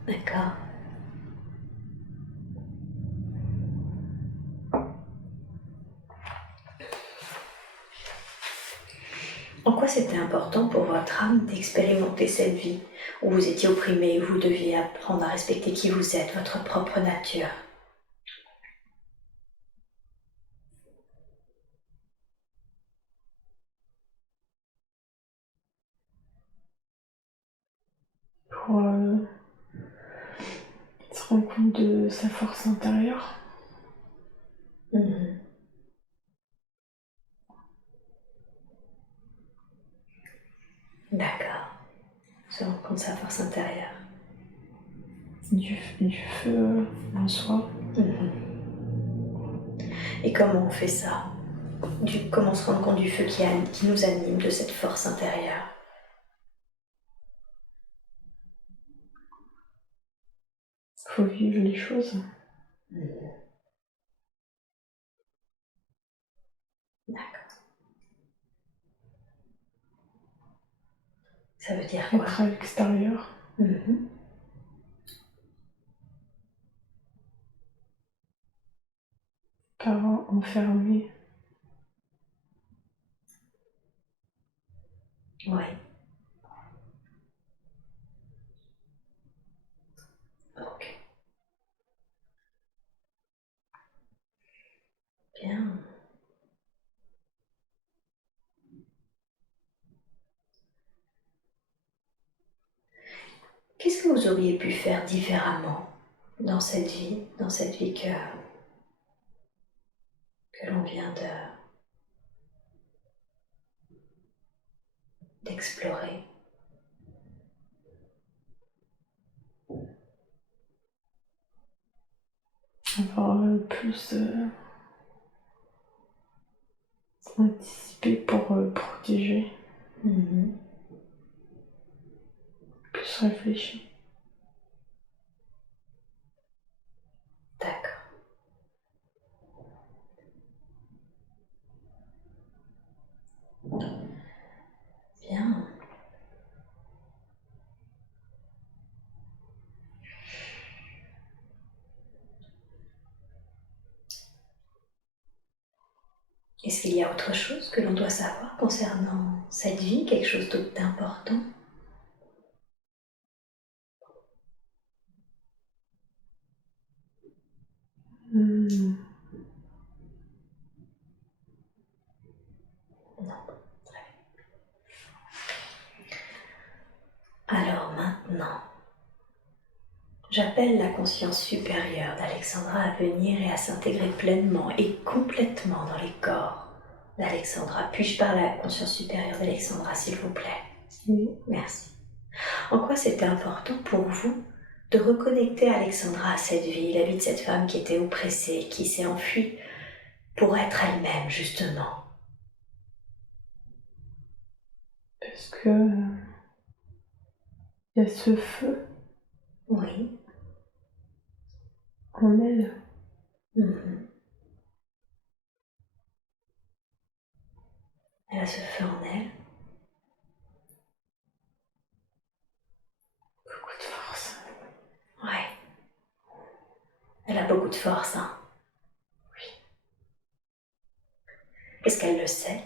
D'accord. En quoi c'était important pour votre âme d'expérimenter cette vie où vous étiez opprimé, où vous deviez apprendre à respecter qui vous êtes, votre propre nature? Pour se rendre compte de sa force intérieure. D'accord. Se rendre compte de sa force intérieure. Du feu en soi. Et comment on fait ça? Comment se rendre compte du feu qui nous anime, de cette force intérieure? Faut vivre les choses. D'accord. Ça veut dire quoi? Être à l'extérieur. Pas enfermé. Oui. Ok. Bien. Qu'est-ce que vous auriez pu faire différemment dans cette vie que l'on vient d'explorer? Avoir plus anticipé pour protéger. Plus réfléchi. D'accord. Bien. Est-ce qu'il y a autre chose que l'on doit savoir concernant cette vie, quelque chose d'autre d'important? Non. Très bien. Alors maintenant, j'appelle la conscience supérieure d'Alexandra à venir et à s'intégrer pleinement et complètement dans les corps d'Alexandra. Puis-je parler à la conscience supérieure d'Alexandra, s'il vous plaît? Oui. Merci. En quoi c'était important pour vous de reconnecter Alexandra à cette vie, la vie de cette femme qui était oppressée, qui s'est enfuie pour être elle-même, justement? Parce que il y a ce feu Oui. en elle. Elle a ce feu en elle. Beaucoup de force. Ouais. Elle a beaucoup de force, hein. Est-ce qu'elle le sait?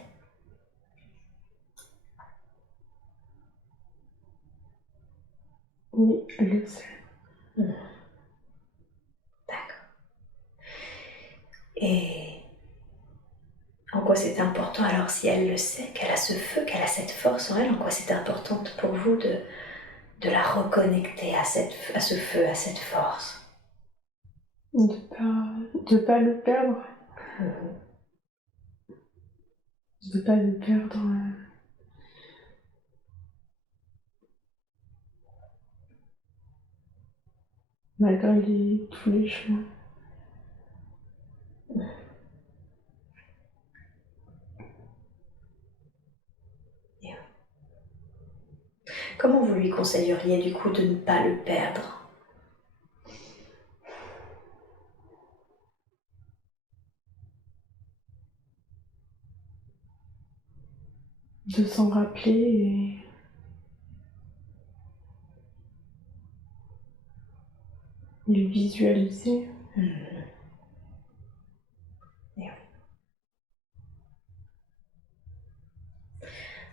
Oui, elle le sait. D'accord. Et en quoi c'est important alors, si elle le sait, qu'elle a ce feu, qu'elle a cette force en elle, en quoi c'est important pour vous de la reconnecter à ce feu, à cette force? De pas le perdre. De pas le perdre. Malgré tous les chemins. Comment vous lui conseilleriez du coup de ne pas le perdre? De s'en rappeler et le visualiser.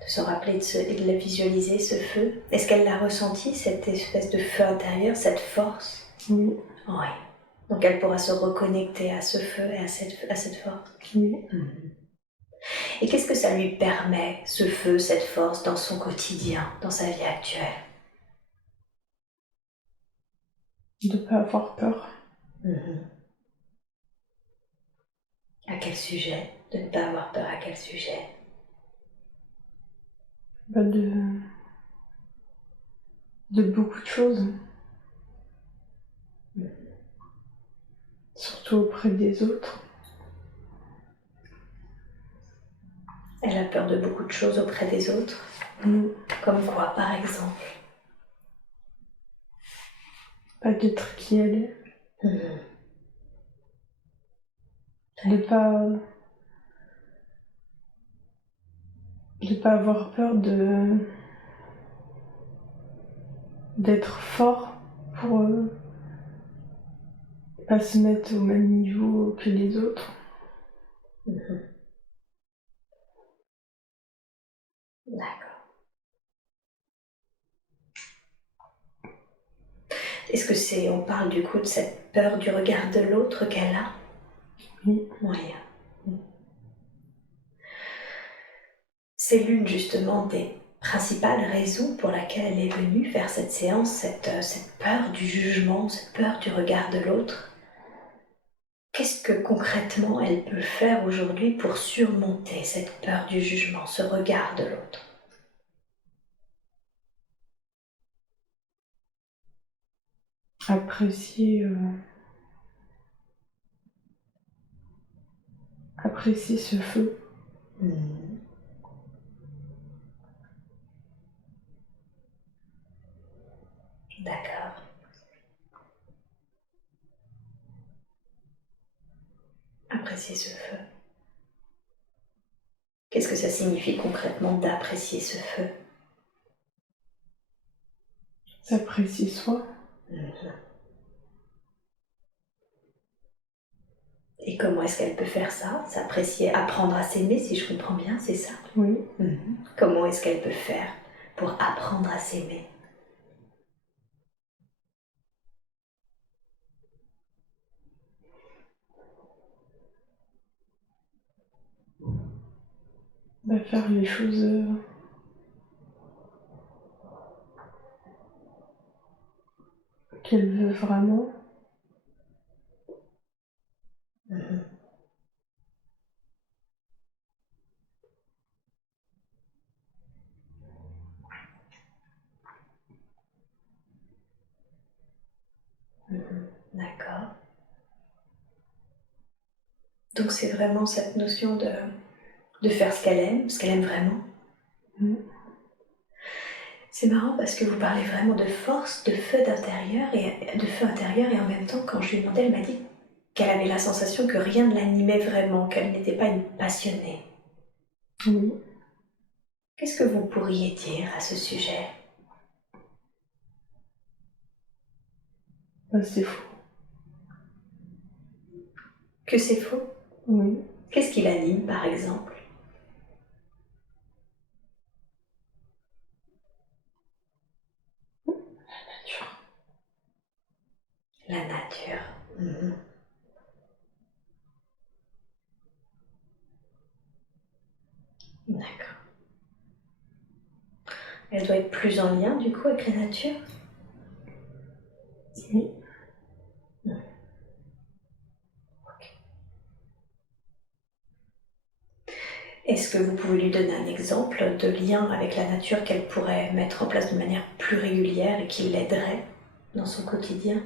De se rappeler et de la visualiser, ce feu. Est-ce qu'elle l'a ressenti, cette espèce de feu intérieur, cette force? Oui. Oui. Donc elle pourra se reconnecter à ce feu et à cette force. Oui. Et qu'est-ce que ça lui permet, ce feu, cette force, dans son quotidien, dans sa vie actuelle? De ne pas avoir peur. À quel sujet? De ne pas avoir peur à quel sujet? De beaucoup de choses. Surtout auprès des autres. Elle a peur de beaucoup de choses auprès des autres. Comme quoi, par exemple? Pas d'être qui elle est. De pas avoir peur d'être fort pour pas se mettre au même niveau que les autres. D'accord. Est-ce que on parle du coup de cette peur du regard de l'autre qu'elle a? Oui. Oui. C'est l'une justement des principales raisons pour laquelle elle est venue faire cette séance, cette peur du jugement, cette peur du regard de l'autre. Qu'est-ce que concrètement elle peut faire aujourd'hui pour surmonter cette peur du jugement, ce regard de l'autre? Apprécier ce feu. D'accord. Apprécier ce feu. Qu'est-ce que ça signifie concrètement d'apprécier ce feu? S'apprécier soi. Et comment est-ce qu'elle peut faire ça? S'apprécier, apprendre à s'aimer, si je comprends bien, c'est ça? Oui. Comment est-ce qu'elle peut faire pour apprendre à s'aimer? Faire les choses qu'elle veut vraiment. D'accord. Donc c'est vraiment cette notion de faire ce qu'elle aime vraiment. C'est marrant parce que vous parlez vraiment de force, de feu intérieur et en même temps, quand je lui ai demandé, elle m'a dit qu'elle avait la sensation que rien ne l'animait vraiment, qu'elle n'était pas une passionnée. Oui. Qu'est-ce que vous pourriez dire à ce sujet? C'est faux. Que c'est faux? Oui. Qu'est-ce qui l'anime, par exemple? La nature. Mhm. D'accord. Elle doit être plus en lien du coup avec la nature. Oui. Est-ce que vous pouvez lui donner un exemple de lien avec la nature qu'elle pourrait mettre en place de manière plus régulière et qui l'aiderait dans son quotidien?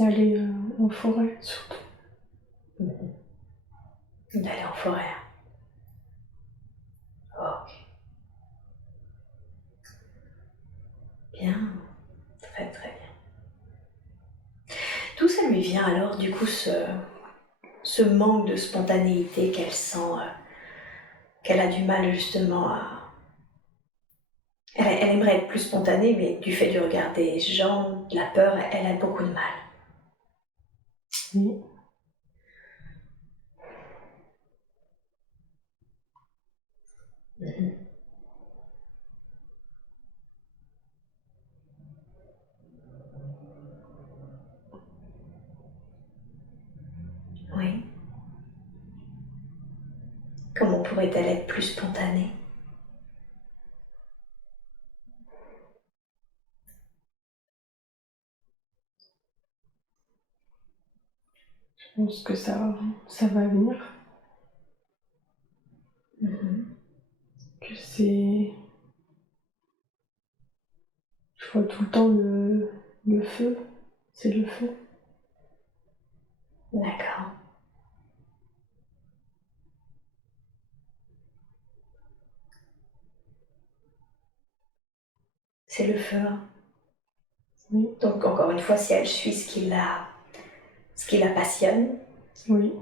Aller en forêt, surtout. D'aller en forêt. Ok. Bien. Très très bien. D'où ça lui vient alors du coup ce manque de spontanéité qu'elle sent, qu'elle a du mal justement à... Elle aimerait être plus spontanée, mais du fait du regard des gens, de la peur, elle a beaucoup de mal. Oui. Mhm. Oui. Comment pourrait-elle être plus spontanée? Je pense que ça va venir. Mhm. Que c'est... Je vois tout le temps le feu. C'est le feu. D'accord. C'est le feu. Oui. Donc encore une fois, si elle suit ce qui la passionne, Oui.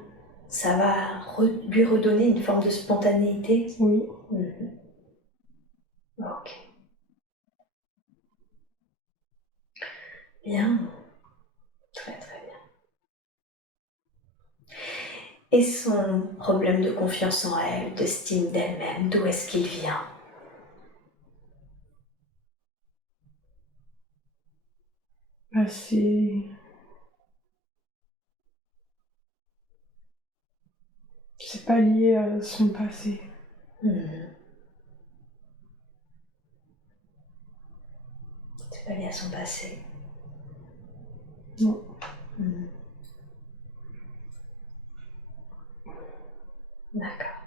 ça va lui redonner une forme de spontanéité. Oui. Mhm. Ok. Bien. Très très bien. Et son problème de confiance en elle, d'estime d'elle-même, d'où est-ce qu'il vient? Bah, c'est pas lié à son passé. Mhm. C'est pas lié à son passé. Non. Mhm. D'accord.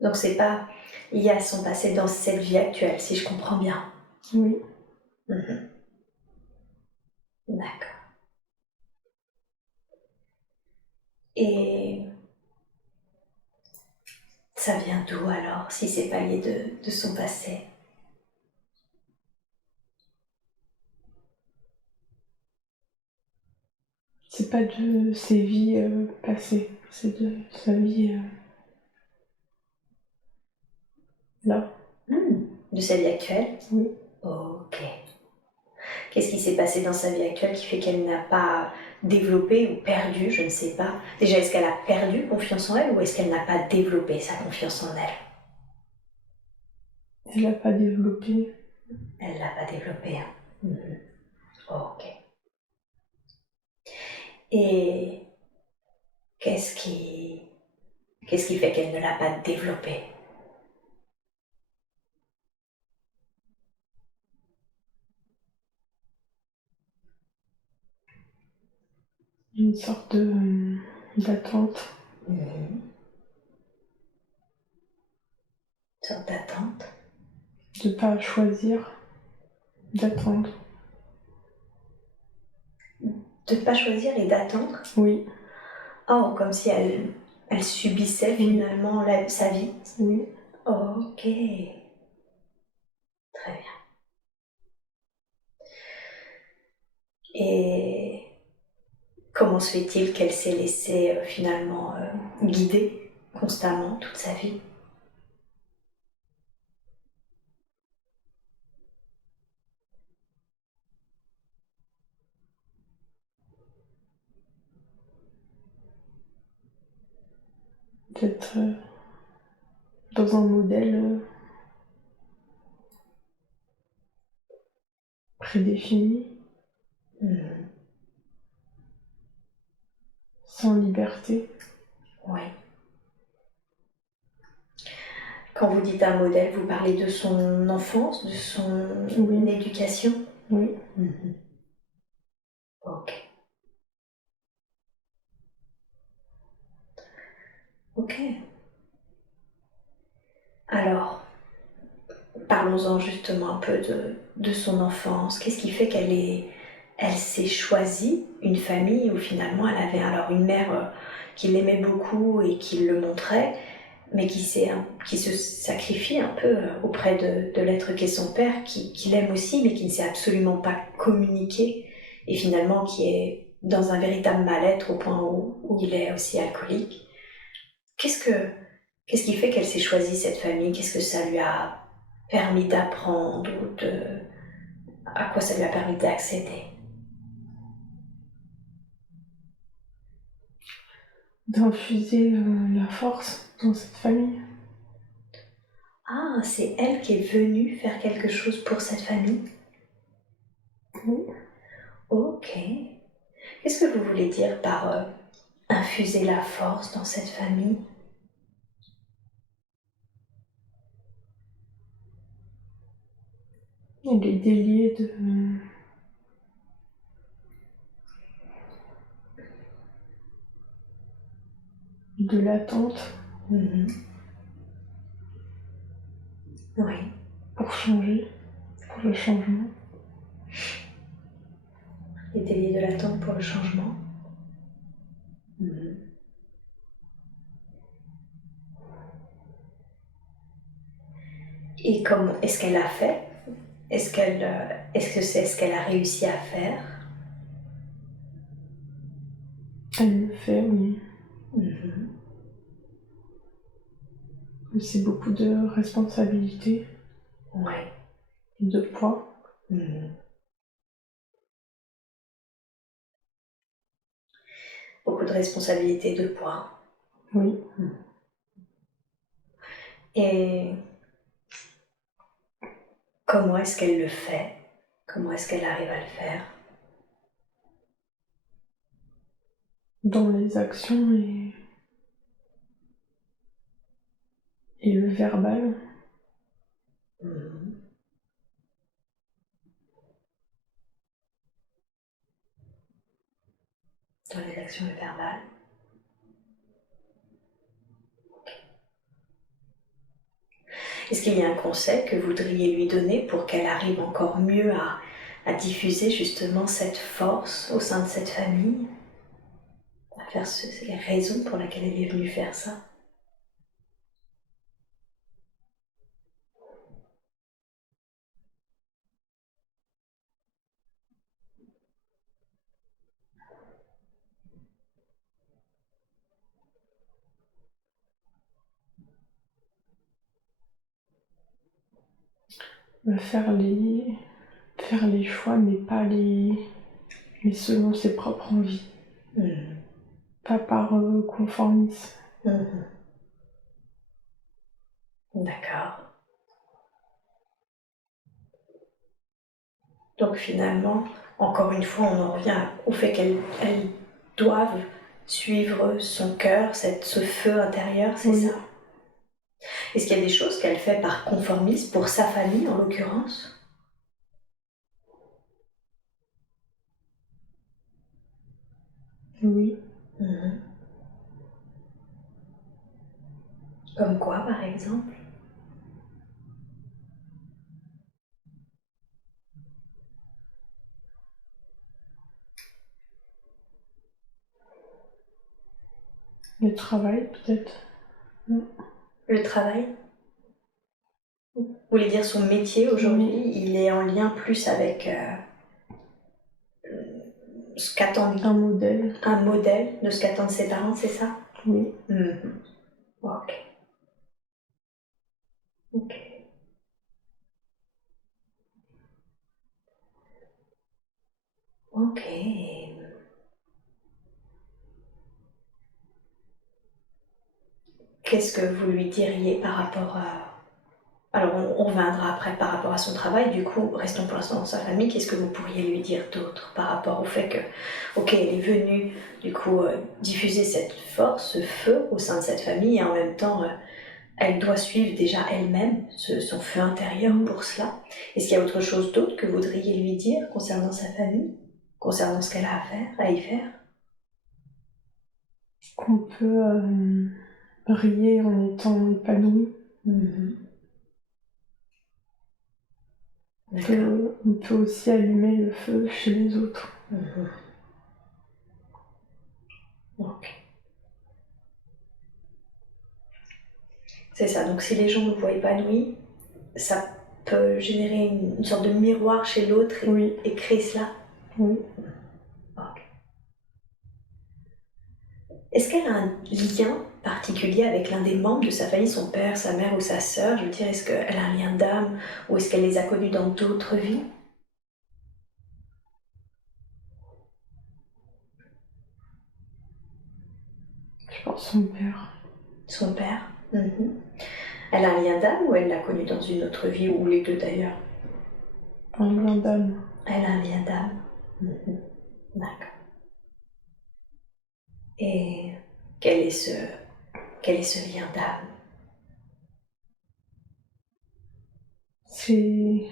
Donc c'est pas lié à son passé dans cette vie actuelle, si je comprends bien. Oui. Mhm. D'accord. Et ça vient d'où alors, si c'est pas lié de son passé? C'est pas de ses vies passées. C'est de sa vie là. De sa vie actuelle? Oui. Ok. Qu'est-ce qui s'est passé dans sa vie actuelle qui fait qu'elle n'a pas développé ou perdu, je ne sais pas. Déjà, est-ce qu'elle a perdu confiance en elle ou est-ce qu'elle n'a pas développé sa confiance en elle? Elle l'a pas développé. Elle l'a pas développé. Hein. Mhm. Ok. Et qu'est-ce qui fait qu'elle ne l'a pas développé? Une sorte d'attente. Mhm. Une sorte d'attente. De pas choisir. D'attendre. De ne pas choisir et d'attendre. Oui. Oh, comme si elle subissait finalement sa vie. Oui. Ok. Très bien. Et comment se fait-il qu'elle s'est laissée finalement guider constamment toute sa vie? D'être dans un modèle prédéfini. sans liberté. Oui. Quand vous dites un modèle, vous parlez de son enfance, de son éducation? Oui. Ok. Ok. Alors, parlons-en justement un peu de son enfance. Qu'est-ce qui fait elle s'est choisie une famille où finalement elle avait alors une mère qui l'aimait beaucoup et qui le montrait, mais qui se sacrifie un peu auprès de l'être qu'est son père, qui l'aime aussi, mais qui ne sait absolument pas communiquer, et finalement qui est dans un véritable mal-être au point où il est aussi alcoolique. Qu'est-ce qui fait qu'elle s'est choisie cette famille? Qu'est-ce que ça lui a permis d'apprendre à quoi ça lui a permis d'accéder? D'infuser la force dans cette famille. Ah, c'est elle qui est venue faire quelque chose pour cette famille? Oui. Ok. Qu'est-ce que vous voulez dire par infuser la force dans cette famille? Elle est déliée de l'attente. Oui. Pour changer, pour le changement. Les délais de l'attente pour le changement. Et comment est-ce qu'elle a fait? Est-ce que c'est ce qu'elle a réussi à faire? Elle le fait, oui. Mais c'est beaucoup de responsabilités. Ouais. Et de poids. Beaucoup de responsabilités, de poids. Oui. Et comment est-ce qu'elle le fait? Comment est-ce qu'elle arrive à le faire? Dans les actions et le verbal. Dans les actions et le verbal. Est-ce qu'il y a un conseil que vous voudriez lui donner pour qu'elle arrive encore mieux à diffuser justement cette force au sein de cette famille? À faire c'est les raisons pour lesquelles elle est venue faire ça? Faire les choix, mais mais selon ses propres envies. Pas par conformisme. D'accord. Donc finalement, encore une fois, on en revient au fait qu'elles doivent suivre son cœur, ce feu intérieur, c'est ça? Est-ce qu'il y a des choses qu'elle fait par conformisme pour sa famille, en l'occurrence? Oui. Comme quoi, par exemple? Le travail, peut-être. Le travail? Vous voulez dire son métier aujourd'hui, il est en lien plus avec ce qu'attendent... Un modèle. Un modèle de ce qu'attendent ses parents, c'est ça? Oui. Ok. Ok. Ok. Qu'est-ce que vous lui diriez par rapport Alors on reviendra après par rapport à son travail, du coup restons pour l'instant dans sa famille. Qu'est-ce que vous pourriez lui dire d'autre par rapport au fait que, ok, elle est venue du coup diffuser cette force, ce feu au sein de cette famille et en même temps elle doit suivre déjà elle-même son feu intérieur pour cela. Est-ce qu'il y a autre chose d'autre que vous voudriez lui dire concernant sa famille, concernant ce qu'elle a à faire, à y faire? Qu'on peut briller en étant épanoui. On peut aussi allumer le feu chez les autres. Ok. C'est ça, donc si les gens vous voient épanoui, ça peut générer une sorte de miroir chez l'autre et créer cela. Oui. Ok. Est-ce qu'elle a un lien particulier avec l'un des membres de sa famille, son père, sa mère ou sa sœur? Je veux dire, est-ce qu'elle a un lien d'âme ou est-ce qu'elle les a connus dans d'autres vies? Je pense son père. Son père. Elle a un lien d'âme ou elle l'a connu dans une autre vie, ou les deux d'ailleurs? Un lien d'âme. Elle a un lien d'âme. D'accord. Et quel est ce lien d'âme? C'est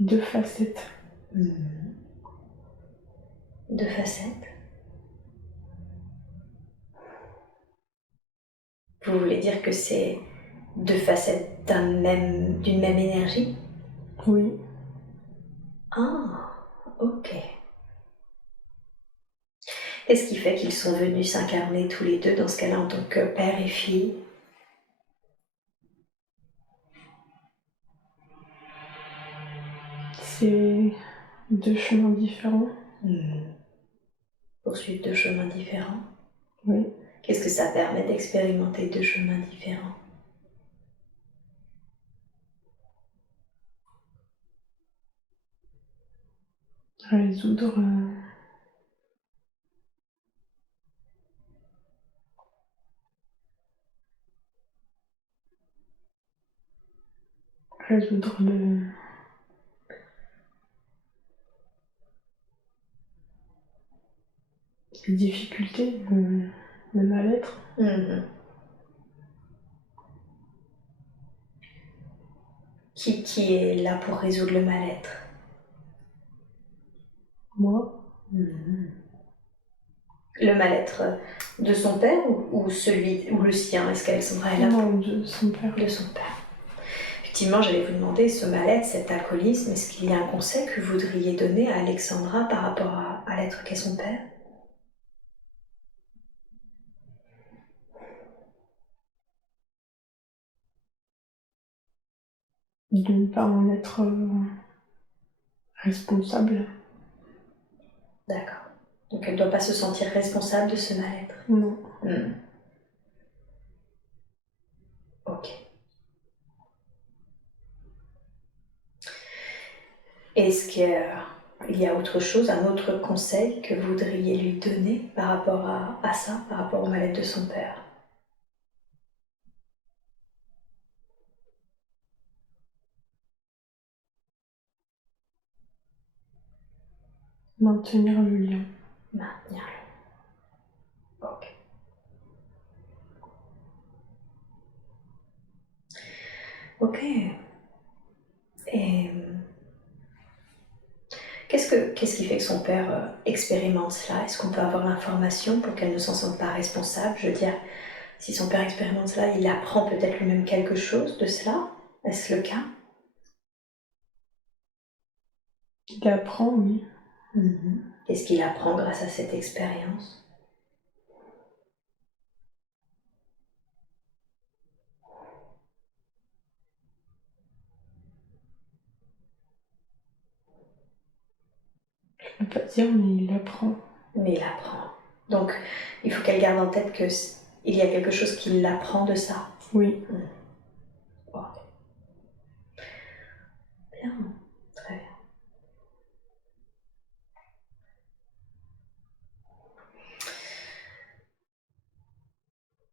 2 facettes. 2 facettes? Vous voulez dire que c'est 2 facettes d'une même énergie? Oui. Ah, ok. Qu'est-ce qui fait qu'ils sont venus s'incarner tous les deux dans ce cas-là en tant que père et fille? C'est 2 chemins différents. Poursuivre 2 chemins différents? Oui. Qu'est-ce que ça permet d'expérimenter 2 chemins différents? Résoudre les difficultés, le mal-être. Qui est là pour résoudre le mal-être? Moi. Le mal-être de son père ou celui ou le sien? Est-ce qu'Alexandra est là Non, de son père. De son père. Effectivement, j'allais vous demander, ce mal-être, cet alcoolisme, est-ce qu'il y a un conseil que vous voudriez donner à Alexandra par rapport à l'être qu'est son père? De ne pas en être responsable. D'accord. Donc elle ne doit pas se sentir responsable de ce mal-être? Non. Ok. Est-ce qu'il y a autre chose, un autre conseil que vous voudriez lui donner par rapport à ça, par rapport au mal-être de son père? Maintenir le lien. Maintenir le. Ok. Ok. Et qu'est-ce qui fait que son père expérimente cela? Est-ce qu'on peut avoir l'information pour qu'elle ne s'en sente pas responsable? Je veux dire, si son père expérimente cela, il apprend peut-être lui-même quelque chose de cela? Est-ce le cas? Il apprend, oui. Qu'est-ce qu'il apprend grâce à cette expérience? Je ne peux pas dire, mais il apprend. Mais il apprend. Donc, il faut qu'elle garde en tête qu'il y a quelque chose qui l'apprend de ça. Oui. Bon. Bien, très bien.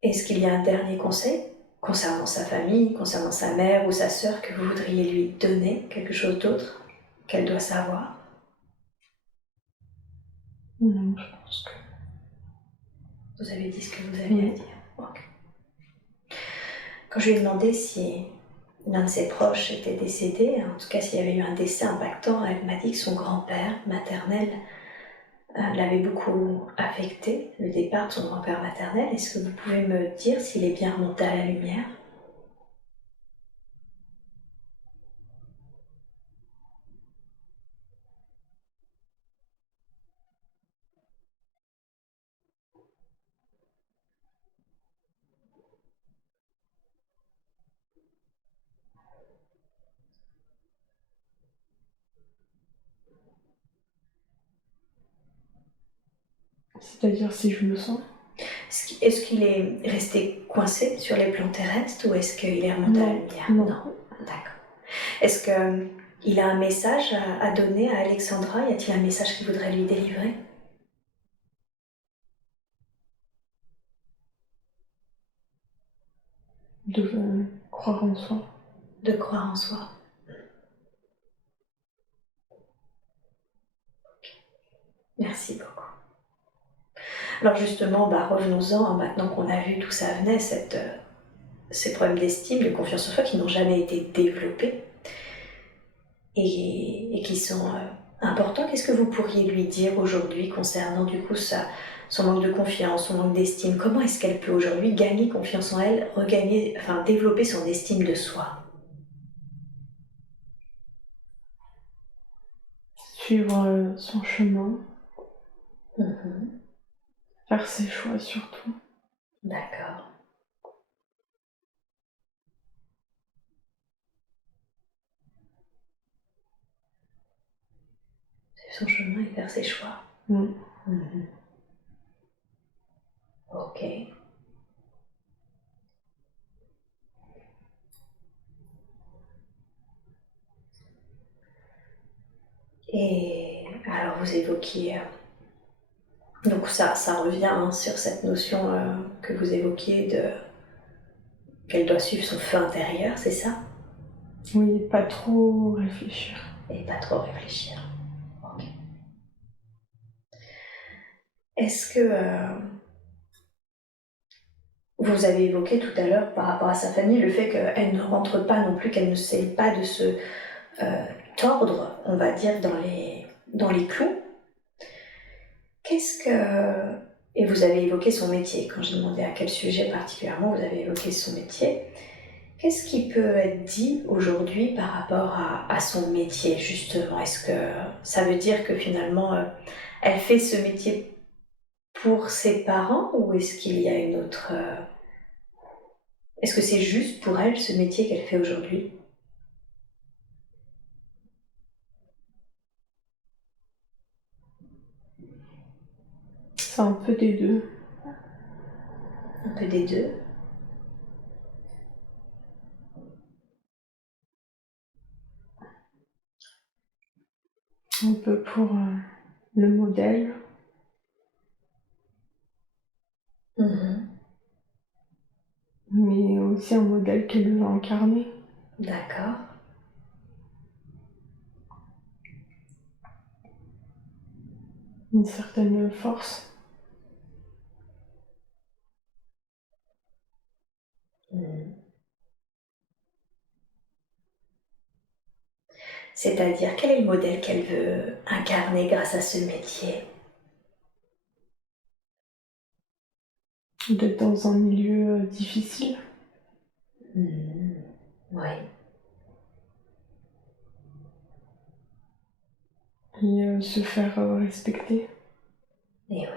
Est-ce qu'il y a un dernier conseil concernant sa famille, concernant sa mère ou sa sœur, que vous voudriez lui donner, quelque chose d'autre qu'elle doit savoir? Non, je pense que... Vous avez dit ce que vous aviez à dire. Ok. Quand je lui ai demandé si l'un de ses proches était décédé, en tout cas s'il y avait eu un décès impactant, elle m'a dit que son grand-père maternel l'avait beaucoup affecté, le départ de son grand-père maternel. Est-ce que vous pouvez me dire s'il est bien remonté à la lumière? C'est-à-dire si je le sens? Est-ce qu'il est resté coincé sur les plans terrestres ou est-ce qu'il est remonté à la lumière? Non. D'accord. Est-ce qu'il a un message à donner à Alexandra? Y a-t-il un message qu'il voudrait lui délivrer? De croire en soi. De croire en soi. Merci beaucoup. Alors justement, revenons-en, maintenant qu'on a vu d'où ça venait, ces problèmes d'estime, de confiance en soi qui n'ont jamais été développés et qui sont importants. Qu'est-ce que vous pourriez lui dire aujourd'hui concernant du coup son manque de confiance, son manque d'estime? Comment est-ce qu'elle peut aujourd'hui gagner confiance en elle, développer son estime de soi? Suivre son chemin, Mhm. faire ses choix surtout. D'accord. Suivre son chemin et faire ses choix. Mm. Mhm. Ok. Et alors vous évoquiez, donc ça revient sur cette notion que vous évoquiez qu'elle doit suivre son feu intérieur, c'est ça? Oui, pas trop réfléchir. Et pas trop réfléchir. Ok. Est-ce que vous avez évoqué tout à l'heure par rapport à sa famille le fait qu'elle ne rentre pas non plus, qu'elle ne sait pas de se tordre, on va dire, dans les clous? Qu'est-ce que... Et vous avez évoqué son métier. Quand j'ai demandé à quel sujet particulièrement vous avez évoqué son métier, qu'est-ce qui peut être dit aujourd'hui par rapport à son métier, justement? Est-ce que ça veut dire que finalement, elle fait ce métier pour ses parents ou est-ce qu'il y a une autre... Est-ce que c'est juste pour elle, ce métier qu'elle fait aujourd'hui? C'est un peu des deux. Un peu des deux. Un peu pour le modèle, Mhm. mais aussi un modèle qu'elle veut incarner. D'accord. Une certaine force. Mhm. C'est-à-dire, quel est le modèle qu'elle veut incarner grâce à ce métier? D'être dans un milieu difficile. Mhm. Oui. Et se faire respecter. Et oui.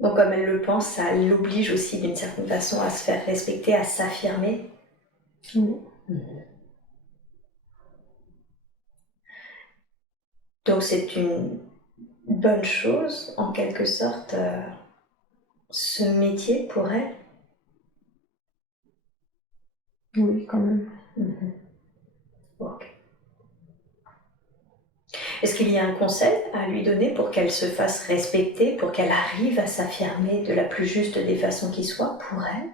Donc comme elle le pense, ça l'oblige aussi d'une certaine façon à se faire respecter, à s'affirmer. Oui. Mhm. Donc c'est une bonne chose, en quelque sorte, ce métier pour elle. Oui, quand même. Mhm. Ok. Est-ce qu'il y a un conseil à lui donner pour qu'elle se fasse respecter, pour qu'elle arrive à s'affirmer de la plus juste des façons qui soit pour elle?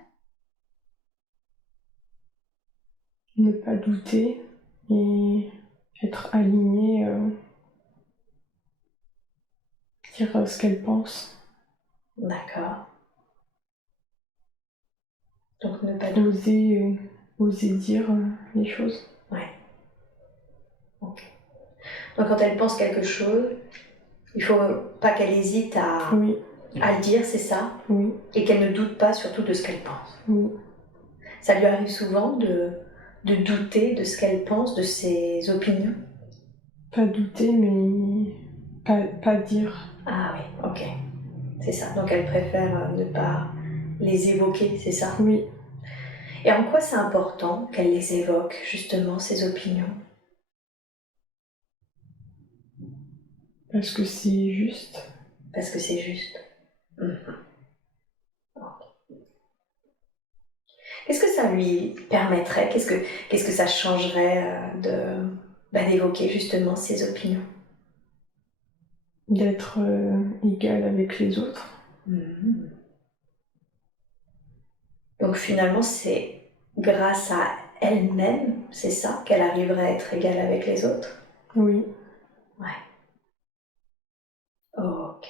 Ne pas douter et être alignée, dire ce qu'elle pense. D'accord. Donc ne pas douter. Oser dire les choses. Ouais. Ok. Donc quand elle pense quelque chose, il faut pas qu'elle hésite à le dire, c'est ça? Oui. Et qu'elle ne doute pas surtout de ce qu'elle pense. Oui. Ça lui arrive souvent de douter de ce qu'elle pense, de ses opinions? Pas douter, mais pas dire. Ah oui, ok. C'est ça. Donc elle préfère ne pas les évoquer, c'est ça? Oui. Et en quoi c'est important qu'elle les évoque, justement, ses opinions? Parce que c'est juste. Parce que c'est juste. Qu'est-ce que ça lui permettrait? Qu'est-ce que ça changerait d'évoquer justement ses opinions? D'être égale avec les autres. Donc finalement, c'est grâce à elle-même, c'est ça, qu'elle arriverait à être égale avec les autres? Oui. Ouais. Ok.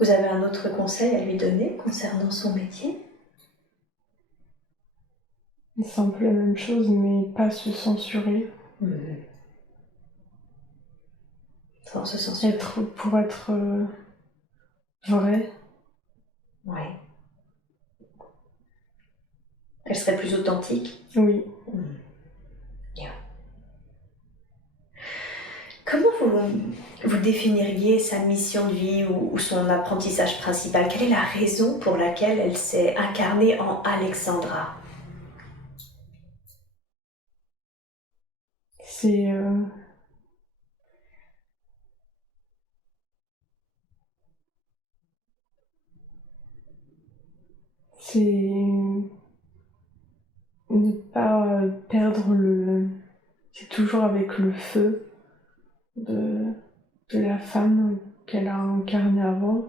Vous avez un autre conseil à lui donner concernant son métier? C'est un peu la même chose, mais pas se censurer. Sans se censurer. Pour être vrai. Oui. Elle serait plus authentique? Oui. Bien. Comment vous définiriez sa mission de vie ou son apprentissage principal? Quelle est la raison pour laquelle elle s'est incarnée en Alexandra? C'est ne pas perdre le... C'est toujours avec le feu de la femme qu'elle a incarnée avant.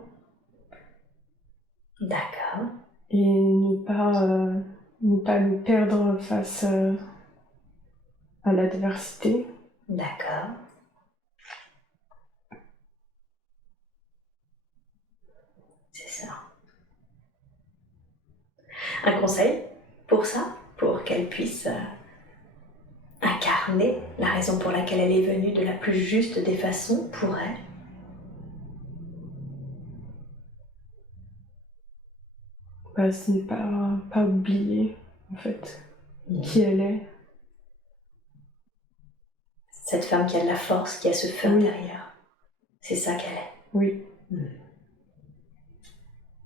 D'accord. Et ne pas le perdre face à l'adversité. D'accord. C'est ça. Un conseil pour ça? Pour qu'elle puisse incarner la raison pour laquelle elle est venue de la plus juste des façons pour elle? Ce n'est pas oublier, en fait, qui elle est. Cette femme qui a de la force, qui a ce feu intérieur. C'est ça qu'elle est. Oui.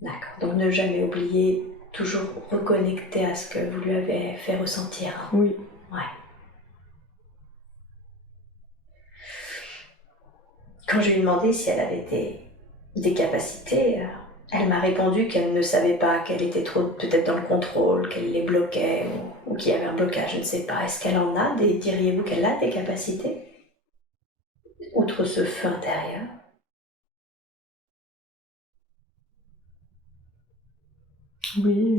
D'accord. Donc ne jamais oublier, toujours reconnecter à ce que vous lui avez fait ressentir. Oui. Ouais. Quand je lui ai demandé si elle avait des capacités, elle m'a répondu qu'elle ne savait pas, qu'elle était trop peut-être dans le contrôle, qu'elle les bloquait ou qu'il y avait un blocage, je ne sais pas. Est-ce qu'elle en a diriez-vous qu'elle a des capacités? Outre ce feu intérieur? Oui.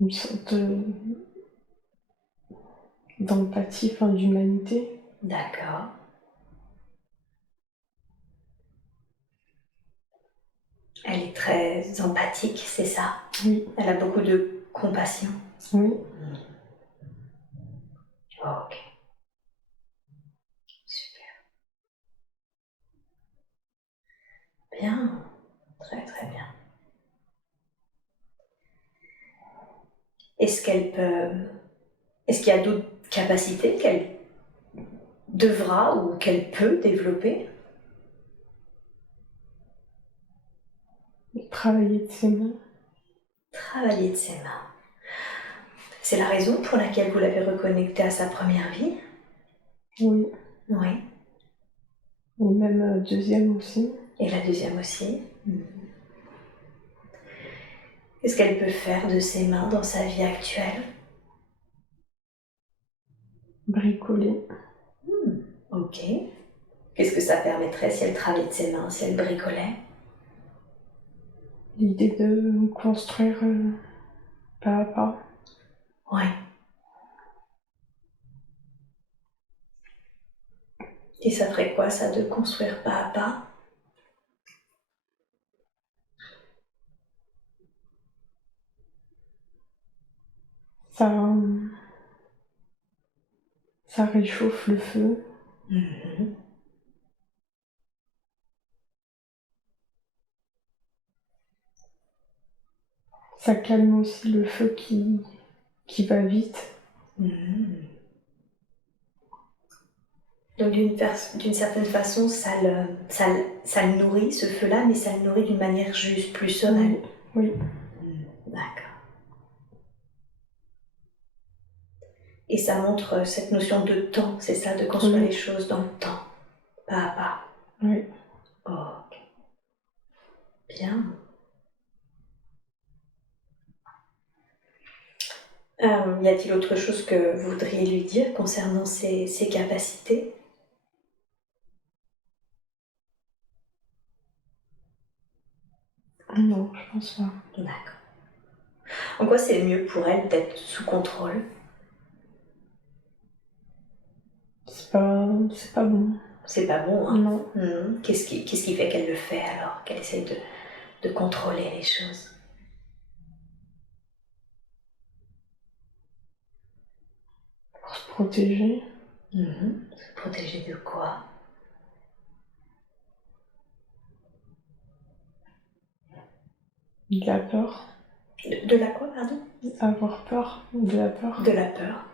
Une sorte d'empathie, d'humanité. D'accord. Elle est très empathique, c'est ça? Oui. Elle a beaucoup de compassion. Oui. Ok. Super. Bien. Très très bien. Est-ce qu'il y a d'autres capacités qu'elle devra ou qu'elle peut développer? Travailler de ses mains. Travailler de ses mains. C'est la raison pour laquelle vous l'avez reconnectée à sa première vie? Oui. Oui. Et même deuxième aussi. Et la deuxième aussi. Qu'est-ce qu'elle peut faire de ses mains dans sa vie actuelle? Bricoler. Ok. Qu'est-ce que ça permettrait si elle travaillait de ses mains, si elle bricolait? L'idée de construire pas à pas. Ouais. Et ça ferait quoi, ça, de construire pas à pas? Ça réchauffe le feu. Ça calme aussi le feu qui va vite. Donc d'une certaine façon, ça le nourrit, ce feu-là, mais ça le nourrit d'une manière juste, plus sereine. Oui. D'accord. Et ça montre cette notion de temps, c'est ça, de construire les choses dans le temps, pas à pas. Oui. Ok. Bien. Y a-t-il autre chose que vous voudriez lui dire concernant ses capacités? Non, je pense pas. D'accord. En quoi c'est mieux pour elle d'être sous contrôle? C'est pas bon. C'est pas bon, hein? Non. Qu'est-ce qui fait qu'elle le fait alors? Qu'elle essaie de contrôler les choses? Pour se protéger. Se protéger de quoi? De la peur. De la quoi, pardon? Avoir peur. De la peur. De la peur.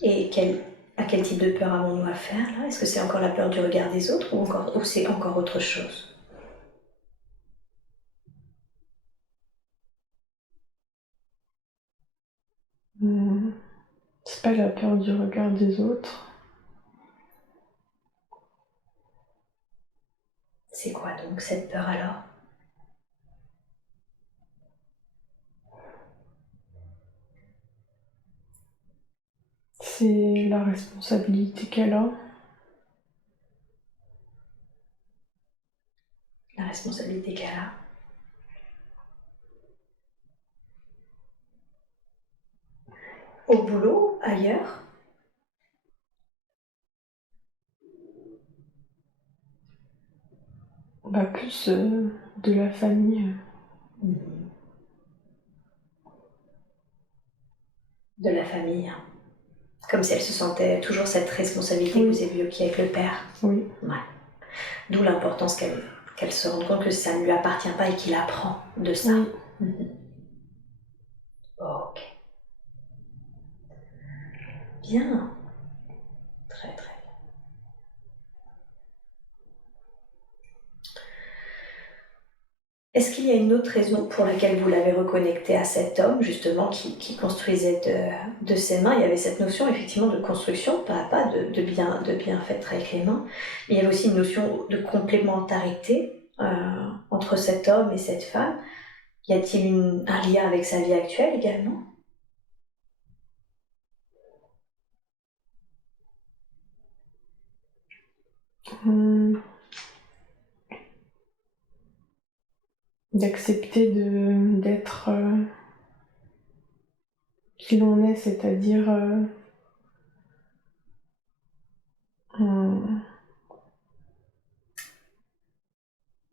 Et à quel type de peur avons-nous affaire là? Est-ce que c'est encore la peur du regard des autres ou c'est encore autre chose? C'est pas la peur du regard des autres. C'est quoi donc cette peur alors? C'est la responsabilité qu'elle a. La responsabilité qu'elle a. Au boulot, ailleurs? Plus de la famille. De la famille. Comme si elle se sentait toujours cette responsabilité que vous avez évoquée avec le père. Oui. Ouais. D'où l'importance qu'elle se rende compte que ça ne lui appartient pas et qu'il apprend de ça. Ok. Bien. Très très bien. Est-ce qu'il y a une autre raison pour laquelle vous l'avez reconnecté à cet homme, justement, qui construisait de ses mains? Il y avait cette notion, effectivement, de construction, pas à pas, de bien fait avec les mains. Mais il y avait aussi une notion de complémentarité entre cet homme et cette femme. Y a-t-il un lien avec sa vie actuelle également? D'accepter d'être qui l'on est, c'est-à-dire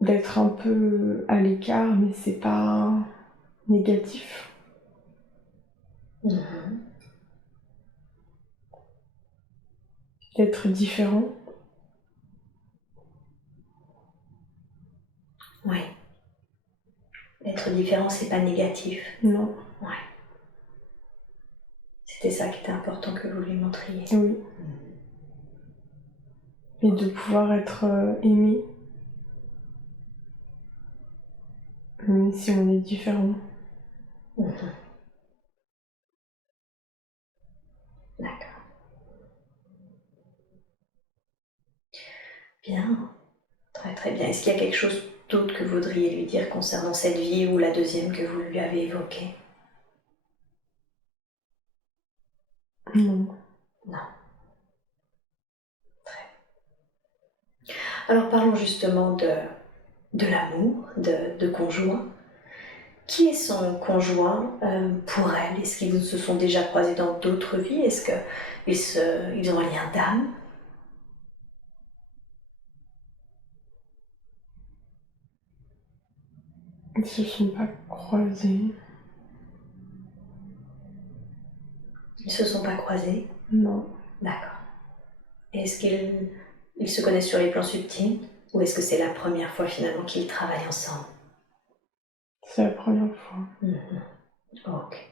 d'être un peu à l'écart, mais c'est pas négatif. D'être différent. Oui. Être différent, c'est pas négatif. Non. Ouais. C'était ça qui était important que vous lui montriez. Oui. Et de pouvoir être aimé, même si on est différent. D'accord. Bien. Très très bien. Est-ce qu'il y a quelque chose d'autre que vous voudriez lui dire concernant cette vie ou la deuxième que vous lui avez évoquée? Non. Non. Alors parlons justement de l'amour, de conjoint. Qui est son conjoint pour elle? Est-ce qu'ils se sont déjà croisés dans d'autres vies? Est-ce qu'ils ont un lien d'âme? Ils se sont pas croisés. Ils ne se sont pas croisés? Non. D'accord. Est-ce qu'ils se connaissent sur les plans subtils? Ou est-ce que c'est la première fois finalement qu'ils travaillent ensemble? C'est la première fois. Ok.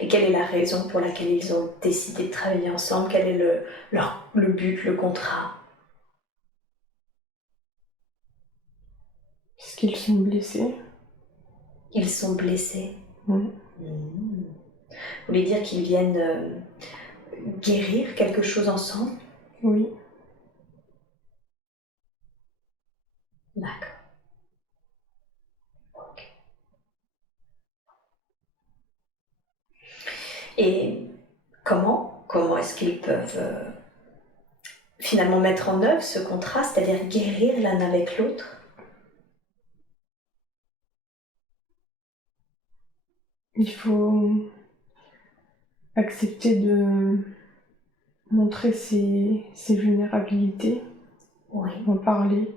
Et quelle est la raison pour laquelle ils ont décidé de travailler ensemble? Quel est le but, le contrat? Parce qu'ils sont blessés. Ils sont blessés? Oui. Vous voulez dire qu'ils viennent guérir quelque chose ensemble? Oui. D'accord. Ok. Et comment est-ce qu'ils peuvent finalement mettre en œuvre ce contrat, c'est-à-dire guérir l'un avec l'autre? Il faut accepter de montrer ses vulnérabilités, Oui. en parler.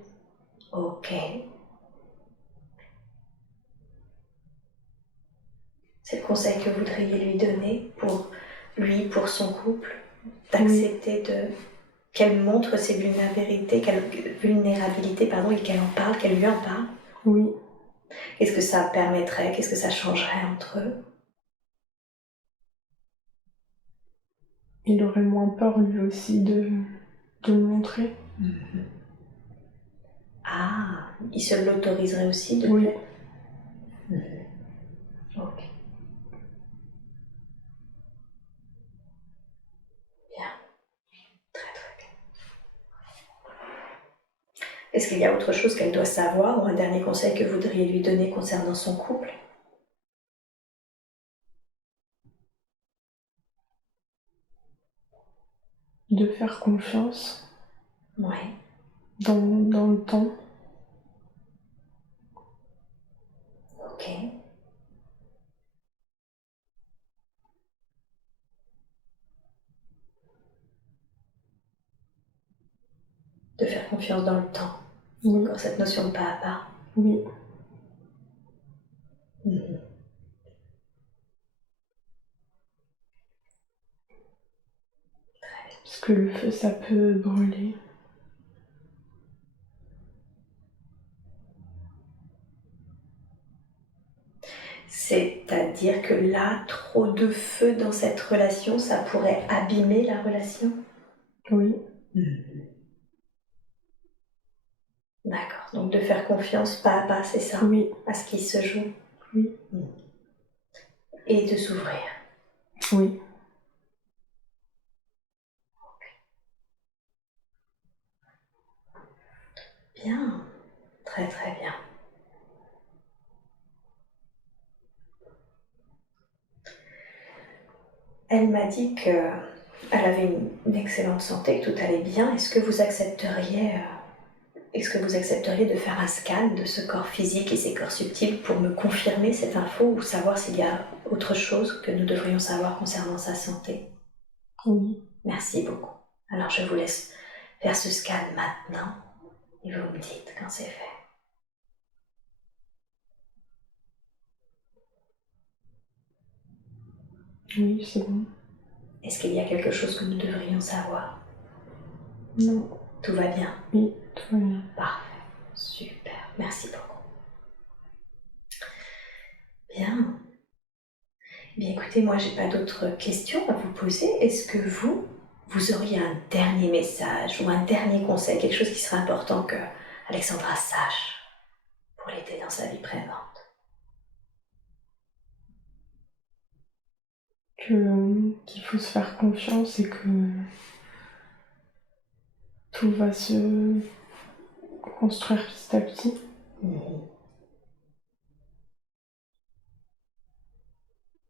Ok. C'est le conseil que vous voudriez lui donner pour lui, pour son couple, d'accepter qu'elle montre ses vulnérabilités, et qu'elle en parle, qu'elle lui en parle. Oui. Qu'est-ce que ça permettrait? Qu'est-ce que ça changerait entre eux? Il aurait moins peur lui aussi de le montrer. Ah, il se l'autoriserait aussi de Oui. Ok. Bien. Très très bien. Est-ce qu'il y a autre chose qu'elle doit savoir ou un dernier conseil que vous voudriez lui donner concernant son couple? De faire confiance Oui. dans le temps. Ok. De faire confiance dans le temps. Oui. Encore cette notion de pas à pas. Oui. Parce que le feu, ça peut brûler. C'est-à-dire que là, trop de feu dans cette relation, ça pourrait abîmer la relation? Oui. D'accord. Donc de faire confiance pas à pas, c'est ça? Oui. À ce qui se joue? Oui. Et de s'ouvrir? Oui. Bien. Très très bien. Elle m'a dit qu'elle avait une excellente santé, que tout allait bien. Est-ce que vous accepteriez de faire un scan de ce corps physique et ces corps subtils pour me confirmer cette info ou savoir s'il y a autre chose que nous devrions savoir concernant sa santé? Oui. Merci beaucoup. Alors je vous laisse faire ce scan maintenant et vous me dites quand c'est fait. Oui, c'est bon. Est-ce qu'il y a quelque chose que nous devrions savoir? Non. Tout va bien? Oui, tout va bien. Parfait. Super. Merci beaucoup. Bien. Bien écoutez, moi j'ai pas d'autres questions à vous poser. Est-ce que vous auriez un dernier message ou un dernier conseil, quelque chose qui serait important que Alexandra sache pour l'aider dans sa vie présente? Qu'il faut se faire confiance et que tout va se construire petit à petit. Mhm.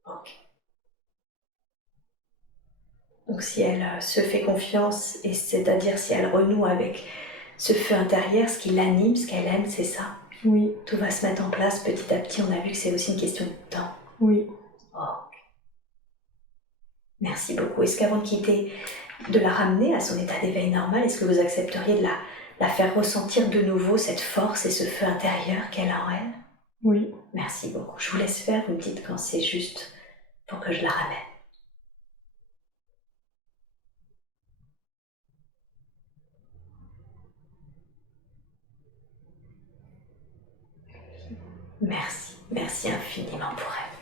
Ok. Donc si elle se fait confiance, et c'est-à-dire si elle renoue avec ce feu intérieur, ce qui l'anime, ce qu'elle aime, c'est ça. Oui. Tout va se mettre en place petit à petit. On a vu que c'est aussi une question de temps. Oui. Oh. Merci beaucoup. Est-ce qu'avant de quitter, de la ramener à son état d'éveil normal, est-ce que vous accepteriez de la faire ressentir de nouveau cette force et ce feu intérieur qu'elle a en elle? Oui. Merci beaucoup. Je vous laisse faire. Vous me dites quand c'est juste pour que je la ramène. Merci. Merci infiniment pour elle.